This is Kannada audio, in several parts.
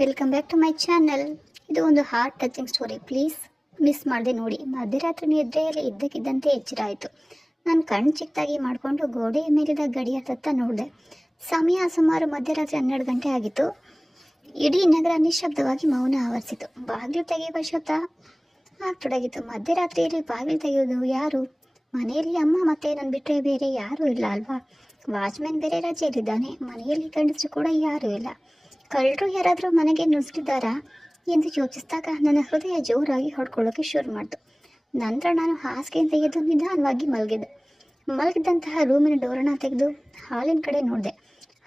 Welcome back to my channel. ಇದು ಒಂದು heart touching story. Please miss ಮಾಡದೆ ನೋಡಿ. ಮಧ್ಯರಾತ್ರಿ ನಿದ್ರೆಯಲ್ಲಿ ಇದ್ದಕ್ಕಿದ್ದಂತೆ ಎಚ್ಚರ ಆಯಿತು. ನಾನು ಕಣ್ಣು ಚಿಕ್ಕದಾಗಿ ಮಾಡಿಕೊಂಡು ಗೋಡೆಯ ಮೇಲಿದ್ದ ಗಡಿಯಾರದತ್ತ ನೋಡಿದೆ. ಸಮಯ ಸುಮಾರು ಮಧ್ಯರಾತ್ರಿ 12 ಗಂಟೆ ಆಗಿತ್ತು. ಇಡೀ ನಗರ ನಿಶ್ಶಬ್ದವಾಗಿ ಮೌನ ಆವರಿಸಿತು. ಬಾಗಿಲು ತೆಗೆಯುವ ಶಬ್ದ ಆಗ್ತೊಡಗಿತು. ಮಧ್ಯರಾತ್ರಿಯಲ್ಲಿ ಬಾಗಿಲು ತೆಗೆಯುವುದು ಯಾರು? ಮನೆಯಲ್ಲಿ ಅಮ್ಮ ಮತ್ತೆ ನನ್ನ ಬಿಟ್ಟರೆ ಬೇರೆ ಯಾರೂ ಇಲ್ಲ ಅಲ್ವಾ? ವಾಚ್ಮ್ಯಾನ್ ಬೇರೆ ರಜೆಯಲ್ಲಿದ್ದಾನೆ. ಮನೆಯಲ್ಲಿ ಗಂಡಸರು ಕೂಡ ಯಾರೂ ಇಲ್ಲ. ಕಳ್ಳರು ಯಾರಾದರೂ ಮನೆಗೆ ನುಗ್ಗಿದ್ದಾರಾ ಎಂದು ಯೋಚಿಸಿದಾಗ ನನ್ನ ಹೃದಯ ಜೋರಾಗಿ ಹೊಡ್ಕೊಳ್ಳೋಕೆ ಶುರು ಮಾಡಿತು. ನಂತರ ನಾನು ಹಾಸಿಗೆಯಿಂದ ಎದ್ದು ನಿಧಾನವಾಗಿ ಮಲಗಿದಂತಹ ರೂಮಿನ ಡೋರನ್ನ ತೆಗೆದು ಹಾಲಿನ ಕಡೆ ನೋಡಿದೆ.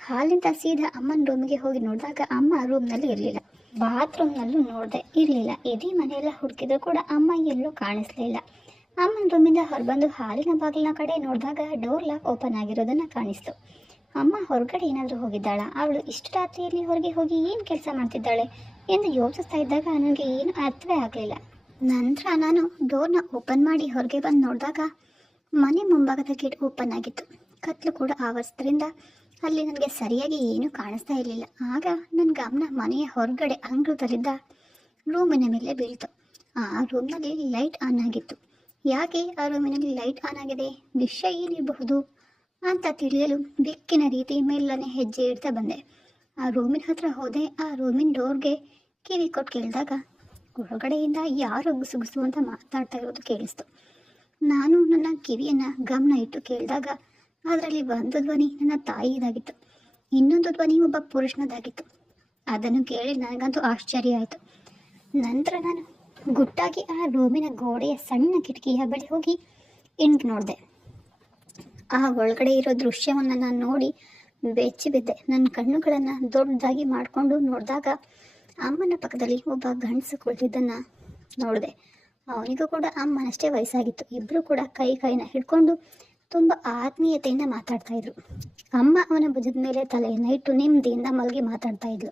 ಹಾಲಿಂದ ಸೀದಾ ಅಮ್ಮನ ರೂಮಿಗೆ ಹೋಗಿ ನೋಡಿದಾಗ ಅಮ್ಮ ರೂಮ್ನಲ್ಲಿ ಇರಲಿಲ್ಲ. ಬಾತ್ರೂಮ್ನಲ್ಲೂ ನೋಡಿದೆ, ಇರಲಿಲ್ಲ. ಇಡೀ ಮನೆಯೆಲ್ಲ ಹುಡುಕಿದ್ರು ಕೂಡ ಅಮ್ಮ ಎಲ್ಲೂ ಕಾಣಿಸ್ಲಿಲ್ಲ. ಅಮ್ಮನ ರೂಮಿಂದ ಹೊರಬಂದು ಹಾಲಿನ ಬಾಗಿಲಿನ ಕಡೆ ನೋಡಿದಾಗ ಡೋರ್ ಲಾಕ್ ಓಪನ್ ಆಗಿರೋದನ್ನು ಕಾಣಿಸ್ತು. ಅಮ್ಮ ಹೊರಗಡೆ ಏನಾದರೂ ಹೋಗಿದ್ದಾಳಾ? ಅವಳು ಇಷ್ಟು ರಾತ್ರಿಯಲ್ಲಿ ಹೊರಗೆ ಹೋಗಿ ಏನು ಕೆಲಸ ಮಾಡ್ತಿದ್ದಾಳೆ ಎಂದು ಯೋಚಿಸ್ತಾ ಇದ್ದಾಗ ನನಗೆ ಏನು ಅರ್ಥವೇ ಆಗಲಿಲ್ಲ. ನಂತರ ನಾನು ಡೋರ್ನ ಓಪನ್ ಮಾಡಿ ಹೊರಗೆ ಬಂದು ನೋಡಿದಾಗ ಮನೆ ಮುಂಭಾಗದ ಗೇಟ್ ಓಪನ್ ಆಗಿತ್ತು. ಕತ್ಲು ಕೂಡ ಆವರಿಸೋದ್ರಿಂದ ಅಲ್ಲಿ ನನಗೆ ಸರಿಯಾಗಿ ಏನೂ ಕಾಣಿಸ್ತಾ ಇರಲಿಲ್ಲ. ಆಗ ನನ್ನ ಗಮನ ಮನೆಯ ಹೊರಗಡೆ ಅಂಗಳದಲ್ಲಿದ್ದ ರೂಮಿನ ಮೇಲೆ ಬೀಳ್ತು. ಆ ರೂಮ್ನಲ್ಲಿ ಲೈಟ್ ಆನ್ ಆಗಿತ್ತು. ಯಾಕೆ ಆ ರೂಮಿನಲ್ಲಿ ಲೈಟ್ ಆನ್ ಆಗಿದೆ? ವಿಷಯ ಏನಿರಬಹುದು ಅಂತ ತಿಳಿಯಲು ಬೆಕ್ಕಿನ ರೀತಿ ಮೆಲ್ಲನೆ ಹೆಜ್ಜೆ ಇಡ್ತಾ ಬಂದೆ. ಆ ರೂಮಿನ ಹತ್ರ ಹೋದೆ. ಆ ರೂಮಿನ ಡೋರ್ಗೆ ಕಿವಿ ಕೊಟ್ಟು ಕೇಳಿದಾಗ ಹೊರಗಡೆಯಿಂದ ಯಾರೋ ಗುಸುಗುಸು ಅಂತ ಮಾತಾಡ್ತಾ ಇರೋದು ಕೇಳಿಸ್ತು. ನಾನು ನನ್ನ ಕಿವಿಯನ್ನು ಗಮನ ಇಟ್ಟು ಕೇಳಿದಾಗ ಅದರಲ್ಲಿ ಒಂದು ಧ್ವನಿ ನನ್ನ ತಾಯಿಯದಾಗಿತ್ತು, ಇನ್ನೊಂದು ಧ್ವನಿ ಒಬ್ಬ ಪುರುಷನದಾಗಿತ್ತು. ಅದನ್ನು ಕೇಳಿ ನನಗಂತೂ ಆಶ್ಚರ್ಯ ಆಯಿತು. ನಂತರ ನಾನು ಗುಟ್ಟಾಗಿ ಆ ರೂಮಿನ ಗೋಡೆಯ ಸಣ್ಣ ಕಿಟಕಿಯ ಬಳಿ ಹೋಗಿ ಇಣುಕಿ ನೋಡಿದೆ. ಆ ಒಳಗಡೆ ಇರೋ ದೃಶ್ಯವನ್ನು ನಾನು ನೋಡಿ ಬೆಚ್ಚಿ ಬಿದ್ದೆ. ನನ್ನ ಕಣ್ಣುಗಳನ್ನು ದೊಡ್ಡದಾಗಿ ಮಾಡಿಕೊಂಡು ನೋಡಿದಾಗ ಅಮ್ಮನ ಪಕ್ಕದಲ್ಲಿ ಒಬ್ಬ ಗಂಡಸು ಕುಳಿತಿದ್ದನ್ನು ನೋಡಿದೆ. ಅವನಿಗೂ ಕೂಡ ಅಮ್ಮನಷ್ಟೇ ವಯಸ್ಸಾಗಿತ್ತು. ಇಬ್ಬರು ಕೂಡ ಕೈನ ಹಿಡ್ಕೊಂಡು ತುಂಬ ಆತ್ಮೀಯತೆಯಿಂದ ಮಾತಾಡ್ತಾ ಇದ್ರು. ಅಮ್ಮ ಅವನ ಭುಜದ ಮೇಲೆ ತಲೆಯನ್ನು ಇಟ್ಟು ನೆಮ್ಮದಿಯಿಂದ ಮಲಗಿ ಮಾತಾಡ್ತಾ ಇದ್ಲು.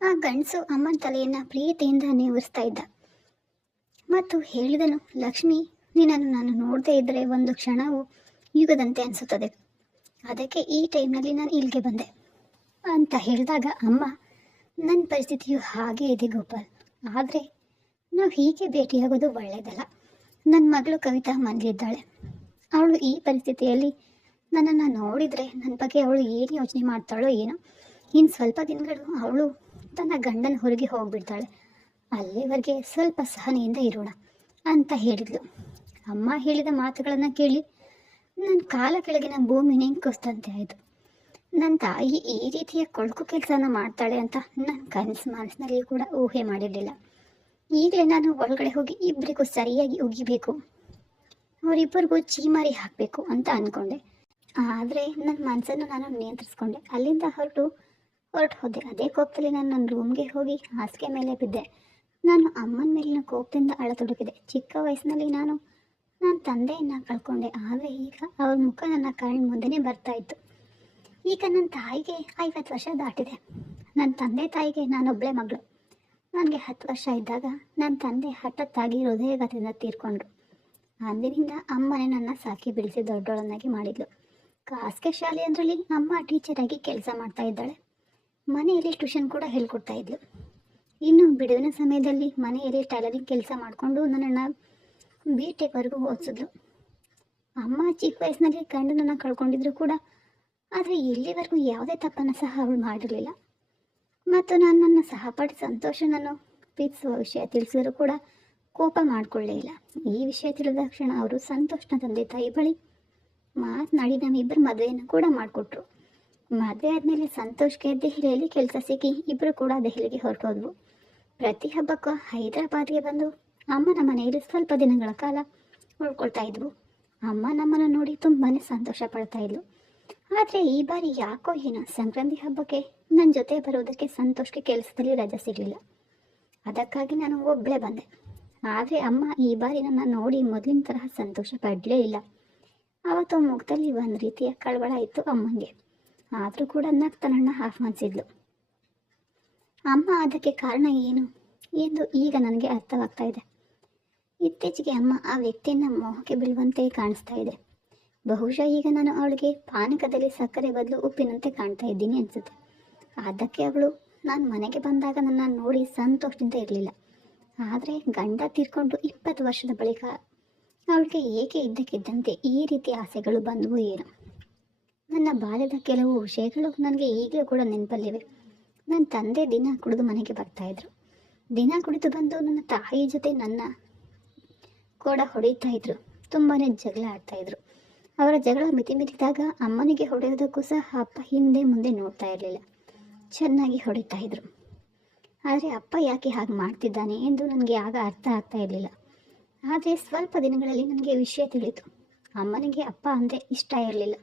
ಆ ಗಂಡಸು ಅಮ್ಮನ ತಲೆಯನ್ನು ಪ್ರೀತಿಯಿಂದ ನೇವರಿಸ್ತಾ ಇದ್ದ ಮತ್ತು ಹೇಳಿದನು, ಲಕ್ಷ್ಮಿ, ನಿನ್ನನ್ನು ನಾನು ನೋಡದೇ ಇದ್ದರೆ ಒಂದು ಕ್ಷಣವು ಯುಗದಂತೆ ಅನಿಸುತ್ತದೆ. ಅದಕ್ಕೆ ಈ ಟೈಮ್ನಲ್ಲಿ ನಾನು ಇಲ್ಲಿಗೆ ಬಂದೆ ಅಂತ ಹೇಳಿದಾಗ ಅಮ್ಮ, ನನ್ನ ಪರಿಸ್ಥಿತಿಯು ಹಾಗೇ ಇದೆ ಗೋಪಾಲ್, ಆದರೆ ನಾವು ಹೀಗೆ ಭೇಟಿಯಾಗೋದು ಒಳ್ಳೆಯದಲ್ಲ. ನನ್ನ ಮಗಳು ಕವಿತಾ ಮನೇಲಿದ್ದಾಳೆ. ಅವಳು ಈ ಪರಿಸ್ಥಿತಿಯಲ್ಲಿ ನನ್ನನ್ನು ನೋಡಿದರೆ ನನ್ನ ಬಗ್ಗೆ ಅವಳು ಏನು ಯೋಚನೆ ಮಾಡ್ತಾಳೋ ಏನೋ. ಇನ್ನು ಸ್ವಲ್ಪ ದಿನಗಳು ಅವಳು ತನ್ನ ಗಂಡನ ಹೊರಗೆ ಹೋಗಿಬಿಡ್ತಾಳೆ. ಅಲ್ಲಿವರೆಗೆ ಸ್ವಲ್ಪ ಸಹನೆಯಿಂದ ಇರೋಣ ಅಂತ ಹೇಳಿದ್ಲು. ಅಮ್ಮ ಹೇಳಿದ ಮಾತುಗಳನ್ನು ಕೇಳಿ ನನ್ನ ಕಾಲ ಕೆಳಗಿನ ಭೂಮಿನೇ ಕುಸ್ತಂತೆ ಆಯಿತು. ನನ್ನ ತಾಯಿ ಈ ರೀತಿಯ ಕೊಳಕು ಕೆಲಸನ ಮಾಡ್ತಾಳೆ ಅಂತ ನನ್ನ ಮನಸ್ಸಿನಲ್ಲಿ ಕೂಡ ಊಹೆ ಮಾಡಿರಲಿಲ್ಲ. ಈಗಲೇ ನಾನು ಒಳಗಡೆ ಹೋಗಿ ಇಬ್ಬರಿಗೂ ಸರಿಯಾಗಿ ಉಗಿಬೇಕು, ಅವರಿಬ್ಬರಿಗೂ ಚೀಮಾರಿ ಹಾಕಬೇಕು ಅಂತ ಅಂದ್ಕೊಂಡೆ. ಆದರೆ ನನ್ನ ಮನಸ್ಸನ್ನು ನಾನು ನಿಯಂತ್ರಿಸ್ಕೊಂಡೆ. ಅಲ್ಲಿಂದ ಹೊರಟು ಹೋದೆ. ಅದೇ ಕೋಪದಲ್ಲಿ ನಾನು ನನ್ನ ರೂಮ್ಗೆ ಹೋಗಿ ಹಾಸಿಗೆ ಮೇಲೆ ಬಿದ್ದೆ. ನಾನು ಅಮ್ಮನ ಮೇಲಿನ ಕೋಪದಿಂದ ಅಳತೊಡಗಿದೆ. ಚಿಕ್ಕ ವಯಸ್ಸಿನಲ್ಲಿ ನಾನು ನನ್ನ ತಂದೆಯನ್ನು ಕಳ್ಕೊಂಡೆ. ಆದರೆ ಈಗ ಅವ್ರ ಮುಖ ನನ್ನ ಕಣ್ಣು ಮುಂದೆನೇ ಬರ್ತಾ ಇತ್ತು. ಈಗ ನನ್ನ ತಾಯಿಗೆ 50 ವರ್ಷ ದಾಟಿದೆ. ನನ್ನ ತಂದೆ ತಾಯಿಗೆ ನಾನೊಬ್ಬಳೇ ಮಗಳು. ನನಗೆ 10 ವರ್ಷ ಇದ್ದಾಗ ನನ್ನ ತಂದೆ ಹಠತ್ತಾಗಿ ಹೃದಯಘಾತದಿಂದ ತೀರ್ಕೊಂಡ್ರು. ಅಂದಿನಿಂದ ಅಮ್ಮನೇ ನನ್ನ ಸಾಕಿ ಬೆಳೆಸಿ ದೊಡ್ಡೋಳನ್ನಾಗಿ ಮಾಡಿದ್ಲು. ಖಾಸಗಿ ಶಾಲೆಯೊಂದರಲ್ಲಿ ಅಮ್ಮ ಟೀಚರಾಗಿ ಕೆಲಸ ಮಾಡ್ತಾ ಇದ್ದಾಳೆ. ಮನೆಯಲ್ಲಿ ಟ್ಯೂಷನ್ ಕೂಡ ಹೇಳ್ಕೊಡ್ತಾ ಇದ್ಲು. ಇನ್ನು ಬಿಡುವಿನ ಸಮಯದಲ್ಲಿ ಮನೆಯಲ್ಲಿ ಟೈಲರಿಂಗ್ ಕೆಲಸ ಮಾಡಿಕೊಂಡು ನನ್ನನ್ನು B.Tech ಓದಿಸಿದ್ಲು. ಅಮ್ಮ ಚಿಕ್ಕ ವಯಸ್ಸಿನಲ್ಲಿ ಗಂಡನನ್ನು ಕಳ್ಕೊಂಡಿದ್ರು ಕೂಡ, ಆದರೆ ಇಲ್ಲಿವರೆಗೂ ಯಾವುದೇ ತಪ್ಪನ್ನು ಸಹ ಅವಳು ಮಾಡಿರಲಿಲ್ಲ. ಮತ್ತು ನಾನು ನನ್ನ ಸಹಪಾಠಿ ಸಂತೋಷನನ್ನು ಪ್ರೀತಿಸುವ ವಿಷಯ ತಿಳಿಸಿದ್ರು ಕೂಡ ಕೋಪ ಮಾಡಿಕೊಳ್ಳೇ ಇಲ್ಲ. ಈ ವಿಷಯ ತಿಳಿದ ಕ್ಷಣ ಅವರು ಸಂತೋಷನ ತಂದೆ ತಾಯಿ ಬಳಿ ಮಾತನಾಡಿ ನಮ್ಮಿಬ್ಬರು ಮದುವೆಯನ್ನು ಕೂಡ ಮಾಡಿಕೊಟ್ರು. ಮದುವೆ ಆದಮೇಲೆ ಸಂತೋಷ್ಗೆ ದೆಹಲಿಯಲ್ಲಿ ಕೆಲಸ ಸಿಕ್ಕಿ ಇಬ್ಬರು ಕೂಡ ದೆಹಲಿಗೆ ಹೊರಟೋದ್ವು. ಪ್ರತಿ ಹಬ್ಬಕ್ಕೂ ಹೈದರಾಬಾದ್ಗೆ ಬಂದು ಅಮ್ಮನ ಮನೆಯಲ್ಲಿ ಸ್ವಲ್ಪ ದಿನಗಳ ಕಾಲ ಉಳ್ಕೊಳ್ತಾ ಇದ್ವು. ಅಮ್ಮ ನಮ್ಮನ್ನು ನೋಡಿ ತುಂಬಾ ಸಂತೋಷ ಪಡ್ತಾ ಇದ್ಲು. ಆದರೆ ಈ ಬಾರಿ ಯಾಕೋ ಏನೋ ಸಂಕ್ರಾಂತಿ ಹಬ್ಬಕ್ಕೆ ನನ್ನ ಜೊತೆ ಬರೋದಕ್ಕೆ ಸಂತೋಷಕ್ಕೆ ಕೆಲಸದಲ್ಲಿ ರಜೆ ಸಿಗಲಿಲ್ಲ. ಅದಕ್ಕಾಗಿ ನಾನು ಒಬ್ಬಳೇ ಬಂದೆ. ಆದರೆ ಅಮ್ಮ ಈ ಬಾರಿ ನನ್ನ ನೋಡಿ ಮೊದಲಿನ ತರಹ ಸಂತೋಷ ಪಡಲೇ ಇಲ್ಲ. ಅವತ್ತು ಮುಖದಲ್ಲಿ ಒಂದು ರೀತಿಯ ಕಳವಳ ಇತ್ತು ಅಮ್ಮನಿಗೆ. ಆದರೂ ಕೂಡ ನಗ್ತನನ್ನ ಆಹ್ವಾನಿಸಿದ್ಲು. ಅಮ್ಮ ಅದಕ್ಕೆ ಕಾರಣ ಏನು ಎಂದು ಈಗ ನನಗೆ ಅರ್ಥವಾಗ್ತಾ ಇದೆ. ಇತ್ತೀಚೆಗೆ ಅಮ್ಮ ಆ ವ್ಯಕ್ತಿಯನ್ನು ಮೋಹಕ್ಕೆ ಬೀಳುವಂತೆ ಕಾಣಿಸ್ತಾ ಇದೆ. ಬಹುಶಃ ಈಗ ನಾನು ಅವಳಿಗೆ ಪಾನಕದಲ್ಲಿ ಸಕ್ಕರೆ ಬದಲು ಉಪ್ಪಿನಂತೆ ಕಾಣ್ತಾ ಇದ್ದೀನಿ ಅನಿಸುತ್ತೆ. ಅದಕ್ಕೆ ಅವಳು ನಾನು ಮನೆಗೆ ಬಂದಾಗ ನನ್ನ ನೋಡಿ ಸಂತೋಷದಿಂದ ಇರಲಿಲ್ಲ. ಆದರೆ ಗಂಡ ತೀರ್ಕೊಂಡು 20 ವರ್ಷದ ಬಳಿಕ ಅವಳಿಗೆ ಏಕೆ ಇದ್ದಕ್ಕಿದ್ದಂತೆ ಈ ರೀತಿ ಆಸೆಗಳು ಬಂದವು ಏನು. ನನ್ನ ಬಾಲ್ಯದ ಕೆಲವು ವಿಷಯಗಳು ನನಗೆ ಈಗಲೂ ಕೂಡ ನೆನಪಲ್ಲಿವೆ. ನನ್ನ ತಂದೆ ದಿನ ಕುಡಿದು ಮನೆಗೆ ಬರ್ತಾಯಿದ್ರು. ದಿನ ಕುಡಿದು ಬಂದು ನನ್ನ ತಾಯಿ ಜೊತೆ ನನ್ನ ಕೂಡ ಹೊಡಿತಾ ಇದ್ರು. ತುಂಬಾ ಜಗಳ ಆಡ್ತಾಯಿದ್ರು. ಅವರ ಜಗಳ ಮಿತಿದಾಗ ಅಮ್ಮನಿಗೆ ಹೊಡೆಯೋದಕ್ಕೂ ಸಹ ಅಪ್ಪ ಹಿಂದೆ ಮುಂದೆ ನೋಡ್ತಾ ಇರಲಿಲ್ಲ. ಚೆನ್ನಾಗಿ ಹೊಡಿತಾ ಇದ್ರು. ಆದರೆ ಅಪ್ಪ ಯಾಕೆ ಹಾಗೆ ಮಾಡ್ತಿದ್ದಾನೆ ಎಂದು ನನಗೆ ಆಗ ಅರ್ಥ ಆಗ್ತಾ ಇರಲಿಲ್ಲ. ಆದರೆ ಸ್ವಲ್ಪ ದಿನಗಳಲ್ಲಿ ನನಗೆ ವಿಷಯ ತಿಳಿಯಿತು. ಅಮ್ಮನಿಗೆ ಅಪ್ಪ ಅಂದರೆ ಇಷ್ಟ ಇರಲಿಲ್ಲ.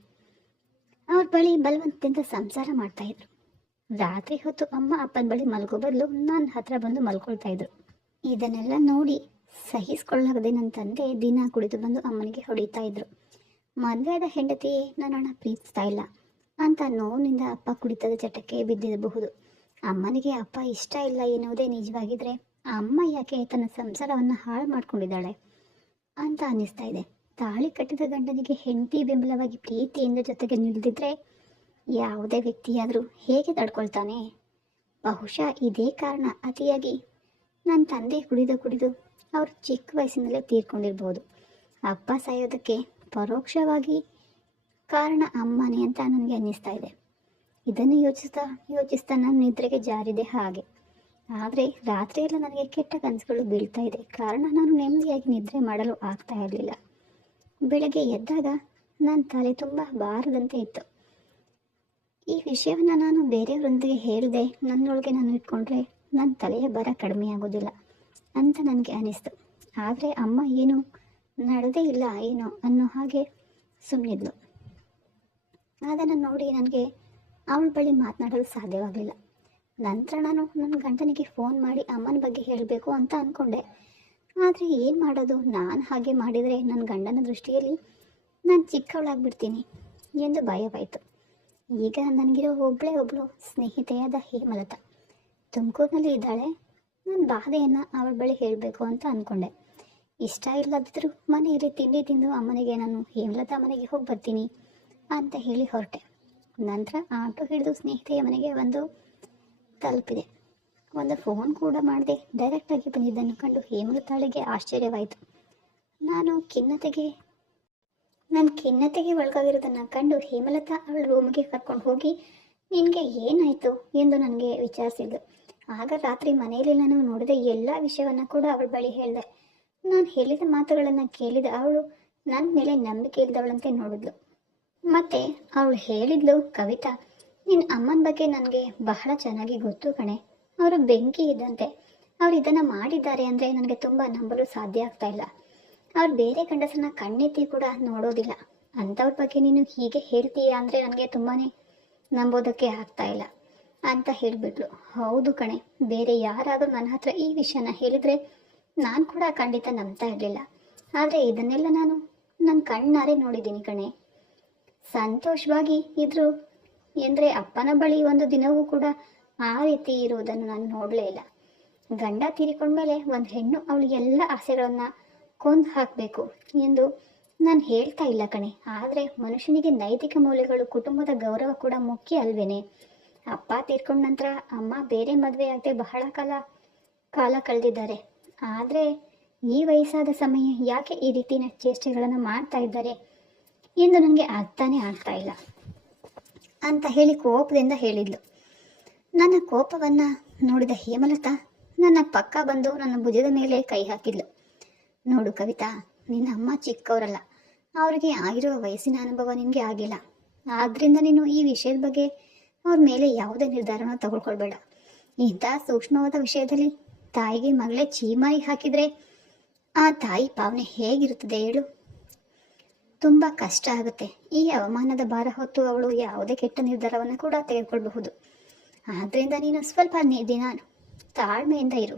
ಅವ್ರ ಬಳಿ ಬಲವಂತದಿಂದ ಸಂಸಾರ ಮಾಡ್ತಾಯಿದ್ರು. ರಾತ್ರಿ ಹೊತ್ತು ಅಮ್ಮ ಅಪ್ಪನ ಬಳಿ ಮಲ್ಗೋ ಬದಲು ನನ್ನ ಹತ್ರ ಬಂದು ಮಲ್ಕೊಳ್ತಾ ಇದ್ರು. ಇದನ್ನೆಲ್ಲ ನೋಡಿ ಸಹಿಸ್ಕೊಳ್ಳಾಗದೆ ನನ್ನ ತಂದೆ ದಿನ ಕುಡಿದು ಬಂದು ಅಮ್ಮನಿಗೆ ಹೊಡಿತಾ ಇದ್ರು. ಮದುವೆಯಾದ ಹೆಂಡತಿ ನನ್ನನ್ನು ಪ್ರೀತಿಸ್ತಾ ಇಲ್ಲ ಅಂತ ನೋವಿನಿಂದ ಅಪ್ಪ ಕುಡಿತದ ಚಟಕ್ಕೆ ಬಿದ್ದಿರಬಹುದು. ಅಮ್ಮನಿಗೆ ಅಪ್ಪ ಇಷ್ಟ ಇಲ್ಲ ಎನ್ನುವುದೇ ನಿಜವಾಗಿದ್ರೆ ಅಮ್ಮ ಯಾಕೆ ತನ್ನ ಸಂಸಾರವನ್ನು ಹಾಳು ಮಾಡ್ಕೊಂಡಿದ್ದಾಳೆ ಅಂತ ಅನ್ನಿಸ್ತಾ ಇದೆ. ತಾಳಿ ಕಟ್ಟಿದ ಗಂಡನಿಗೆ ಹೆಂಡತಿ ಬೆಂಬಲವಾಗಿ ಪ್ರೀತಿಯಿಂದ ಜೊತೆಗೆ ನಿಲ್ದಿದ್ರೆ ಯಾವುದೇ ವ್ಯಕ್ತಿಯಾದರೂ ಹೇಗೆ ತಡ್ಕೊಳ್ತಾನೆ? ಬಹುಶಃ ಇದೇ ಕಾರಣ ಅತಿಯಾಗಿ ನನ್ನ ತಂದೆ ಕುಡಿದು ಅವರು ಚಿಕ್ಕ ವಯಸ್ಸಿನಲ್ಲೇ ತೀರ್ಕೊಂಡಿರ್ಬೋದು. ಅಪ್ಪ ಸಾಯೋದಕ್ಕೆ ಪರೋಕ್ಷವಾಗಿ ಕಾರಣ ಅಮ್ಮನೇ ಅಂತ ನನಗೆ ಅನ್ನಿಸ್ತಾ ಇದೆ. ಇದನ್ನು ಯೋಚಿಸ್ತಾ ನನ್ನ ನಿದ್ರೆಗೆ ಜಾರಿದೆ ಹಾಗೆ. ಆದರೆ ರಾತ್ರಿಯೆಲ್ಲ ನನಗೆ ಕೆಟ್ಟ ಕನಸುಗಳು ಬೀಳ್ತಾ ಇದೆ. ಕಾರಣ ನಾನು ನೆಮ್ಮದಿಯಾಗಿ ನಿದ್ರೆ ಮಾಡಲು ಆಗ್ತಾ ಇರಲಿಲ್ಲ. ಬೆಳಗ್ಗೆ ಎದ್ದಾಗ ನನ್ನ ತಲೆ ತುಂಬ ಭಾರದಂತೆ ಇತ್ತು. ಈ ವಿಷಯವನ್ನು ನಾನು ಬೇರೆಯವರೊಂದಿಗೆ ಹೇಳಿದೆ ನನ್ನೊಳಗೆ ನಾನು ಇಟ್ಕೊಂಡ್ರೆ ನನ್ನ ತಲೆಯ ಭಾರ ಕಡಿಮೆ ಆಗೋದಿಲ್ಲ ಅಂತ ನನಗೆ ಅನ್ನಿಸ್ತು. ಆದರೆ ಅಮ್ಮ ಏನು ನಡೆದೇ ಇಲ್ಲ ಏನೋ ಅನ್ನೋ ಹಾಗೆ ಸುಮ್ಮನಿದ್ಲು. ಅದನ್ನು ನೋಡಿ ನನಗೆ ಅವಳ ಬಳಿ ಮಾತನಾಡಲು ಸಾಧ್ಯವಾಗಲಿಲ್ಲ. ನಂತರ ನಾನು ನನ್ನ ಗಂಡನಿಗೆ ಫೋನ್ ಮಾಡಿ ಅಮ್ಮನ ಬಗ್ಗೆ ಹೇಳಬೇಕು ಅಂತ ಅಂದ್ಕೊಂಡೆ. ಆದರೆ ಏನು ಮಾಡೋದು, ನಾನು ಹಾಗೆ ಮಾಡಿದರೆ ನನ್ನ ಗಂಡನ ದೃಷ್ಟಿಯಲ್ಲಿ ನಾನು ಚಿಕ್ಕವಳಾಗ್ಬಿಡ್ತೀನಿ ಎಂದು ಭಯವಾಯಿತು. ಈಗ ನನಗಿರೋ ಒಬ್ಬಳು ಸ್ನೇಹಿತೆಯಾದ ಹೇಮಲತಾ ತುಮಕೂರಿನಲ್ಲಿ ಇದ್ದಾಳೆ. ನನ್ನ ಬಾಧೆಯನ್ನು ಅವಳ ಬಳಿ ಹೇಳಬೇಕು ಅಂತ ಅಂದ್ಕೊಂಡೆ. ಇಷ್ಟ ಇಲ್ಲದಿದ್ದರೂ ಮನೆಯಲ್ಲಿ ತಿಂಡಿ ತಿಂದು ಅಮ್ಮನಿಗೆ ನಾನು ಹೇಮಲತಾ ಮನೆಗೆ ಹೋಗಿ ಬರ್ತೀನಿ ಅಂತ ಹೇಳಿ ಹೊರಟೆ. ನಂತರ ಆಟೋ ಹಿಡಿದು ಸ್ನೇಹಿತೆಯ ಮನೆಗೆ ಬಂದು ತಲುಪಿದೆ. ಒಂದು ಫೋನ್ ಕೂಡ ಮಾಡದೆ ಡೈರೆಕ್ಟಾಗಿ ಬಂದಿದ್ದನ್ನು ಕಂಡು ಹೇಮಲತಾಳಿಗೆ ಆಶ್ಚರ್ಯವಾಯಿತು. ನನ್ನ ಖಿನ್ನತೆಗೆ ಒಳಗಾಗಿರೋದನ್ನು ಕಂಡು ಹೇಮಲತಾ ಅವಳ ರೂಮಿಗೆ ಕರ್ಕೊಂಡು ಹೋಗಿ ನಿನಗೆ ಏನಾಯಿತು ಎಂದು ನನಗೆ ವಿಚಾರಿಸಿದ್ಲು. ಆಗ ರಾತ್ರಿ ಮನೆಯಲ್ಲಿ ನಾನು ನೋಡಿದ ಎಲ್ಲ ವಿಷಯವನ್ನು ಕೂಡ ಅವಳ ಬಳಿ ಹೇಳಿದೆ. ನಾನು ಹೇಳಿದ ಮಾತುಗಳನ್ನು ಕೇಳಿದ ಅವಳು ನನ್ನ ಮೇಲೆ ನಂಬಿಕೆ ಇಲ್ಲದವಳಂತೆ ನೋಡಿದ್ಲು. ಮತ್ತೆ ಅವಳು ಹೇಳಿದ್ಲು, ಕವಿತಾ, ನಿನ್ನ ಅಮ್ಮನ ಬಗ್ಗೆ ನನಗೆ ಬಹಳ ಚೆನ್ನಾಗಿ ಗೊತ್ತು ಕಣೆ. ಅವರು ಬೆಂಕಿ ಇದ್ದಂತೆ. ಅವ್ರು ಇದನ್ನು ಮಾಡಿದ್ದಾರೆ ಅಂದರೆ ನನಗೆ ತುಂಬ ನಂಬಲು ಸಾಧ್ಯ ಆಗ್ತಾ ಇಲ್ಲ. ಅವ್ರು ಬೇರೆ ಗಂಡಸರನ್ನ ಕಣ್ಣೆತ್ತಿ ಕೂಡ ನೋಡೋದಿಲ್ಲ. ಅಂಥವ್ರ ಬಗ್ಗೆ ನೀನು ಹೀಗೆ ಹೇಳ್ತೀಯಾ ಅಂದರೆ ನನಗೆ ತುಂಬಾ ನಂಬೋದಕ್ಕೆ ಆಗ್ತಾ ಇಲ್ಲ ಅಂತ ಹೇಳಿಬಿಟ್ಲು. ಹೌದು ಕಣೆ, ಬೇರೆ ಯಾರಾದರೂ ನನ್ನ ಹತ್ರ ಈ ವಿಷಯನ ಹೇಳಿದರೆ ನಾನು ಕೂಡ ಖಂಡಿತ ನಂಬ್ತಾ ಇರಲಿಲ್ಲ. ಆದರೆ ಇದನ್ನೆಲ್ಲ ನಾನು ನನ್ನ ಕಣ್ಣಾರೆ ನೋಡಿದ್ದೀನಿ ಕಣೆ. ಸಂತೋಷವಾಗಿ ಇದ್ರು ಎಂದರೆ ಅಪ್ಪನ ಬಳಿ ಒಂದು ದಿನವೂ ಕೂಡ ಆ ರೀತಿ ಇರುವುದನ್ನು ನಾನು ನೋಡಲೇ ಇಲ್ಲ. ಗಂಡ ತೀರಿಕೊಂಡ್ಮೇಲೆ ಒಂದು ಹೆಣ್ಣು ಅವಳು ಎಲ್ಲ ಆಸೆಗಳನ್ನು ಕೊಂದು ಹಾಕಬೇಕು ಎಂದು ನಾನು ಹೇಳ್ತಾ ಇಲ್ಲ ಕಣೆ. ಆದರೆ ಮನುಷ್ಯನಿಗೆ ನೈತಿಕ ಮೌಲ್ಯಗಳು, ಕುಟುಂಬದ ಗೌರವ ಕೂಡ ಮುಖ್ಯ ಅಲ್ವೇನೆ. ಅಪ್ಪ ತೀರ್ಕೊಂಡ ನಂತರ ಅಮ್ಮ ಬೇರೆ ಮದುವೆ ಆಗದೆ ಬಹಳ ಕಾಲ ಕಳೆದಿದ್ದಾರೆ. ಆದರೆ ಈ ವಯಸ್ಸಾದ ಸಮಯ ಯಾಕೆ ಈ ರೀತಿಯ ಚೇಷ್ಟೆಗಳನ್ನು ಮಾಡ್ತಾ ಇದ್ದಾರೆ ಎಂದು ನನಗೆ ಅರ್ಥನೇ ಆಗ್ತಾ ಇಲ್ಲ ಅಂತ ಹೇಳಿ ಕೋಪದಿಂದ ಹೇಳಿದ್ಲು. ನನ್ನ ಕೋಪವನ್ನು ನೋಡಿದ ಹೇಮಲತಾ ನನ್ನ ಪಕ್ಕ ಬಂದು ನನ್ನ ಭುಜದ ಮೇಲೆ ಕೈ ಹಾಕಿದ್ಲು. ನೋಡು ಕವಿತಾ, ನಿನ್ನ ಅಮ್ಮ ಚಿಕ್ಕವರಲ್ಲ. ಅವರಿಗೆ ಆಗಿರುವ ವಯಸ್ಸಿನ ಅನುಭವ ನಿನಗೆ ಆಗಿಲ್ಲ. ಆದ್ದರಿಂದ ನೀನು ಈ ವಿಷಯದ ಬಗ್ಗೆ ಅವ್ರ ಮೇಲೆ ಯಾವುದೇ ನಿರ್ಧಾರನ ತಗೊಳ್ಕೊಳ್ಬೇಡ. ಇಂಥ ಸೂಕ್ಷ್ಮವಾದ ವಿಷಯದಲ್ಲಿ ತಾಯಿಗೆ ಮಗಳೇ ಚೀಮಾರಿ ಹಾಕಿದರೆ ಆ ತಾಯಿ ಭಾವನೆ ಹೇಗಿರುತ್ತದೆ ಹೇಳು? ತುಂಬ ಕಷ್ಟ ಆಗುತ್ತೆ. ಈ ಅವಮಾನದ ಭಾರ ಹೊತ್ತು ಅವಳು ಯಾವುದೇ ಕೆಟ್ಟ ನಿರ್ಧಾರವನ್ನು ಕೂಡ ತೆಗೆದುಕೊಳ್ಬಹುದು. ಆದ್ದರಿಂದ ನೀನು ಸ್ವಲ್ಪ ದಿನ ತಾಳ್ಮೆಯಿಂದ ಇರು.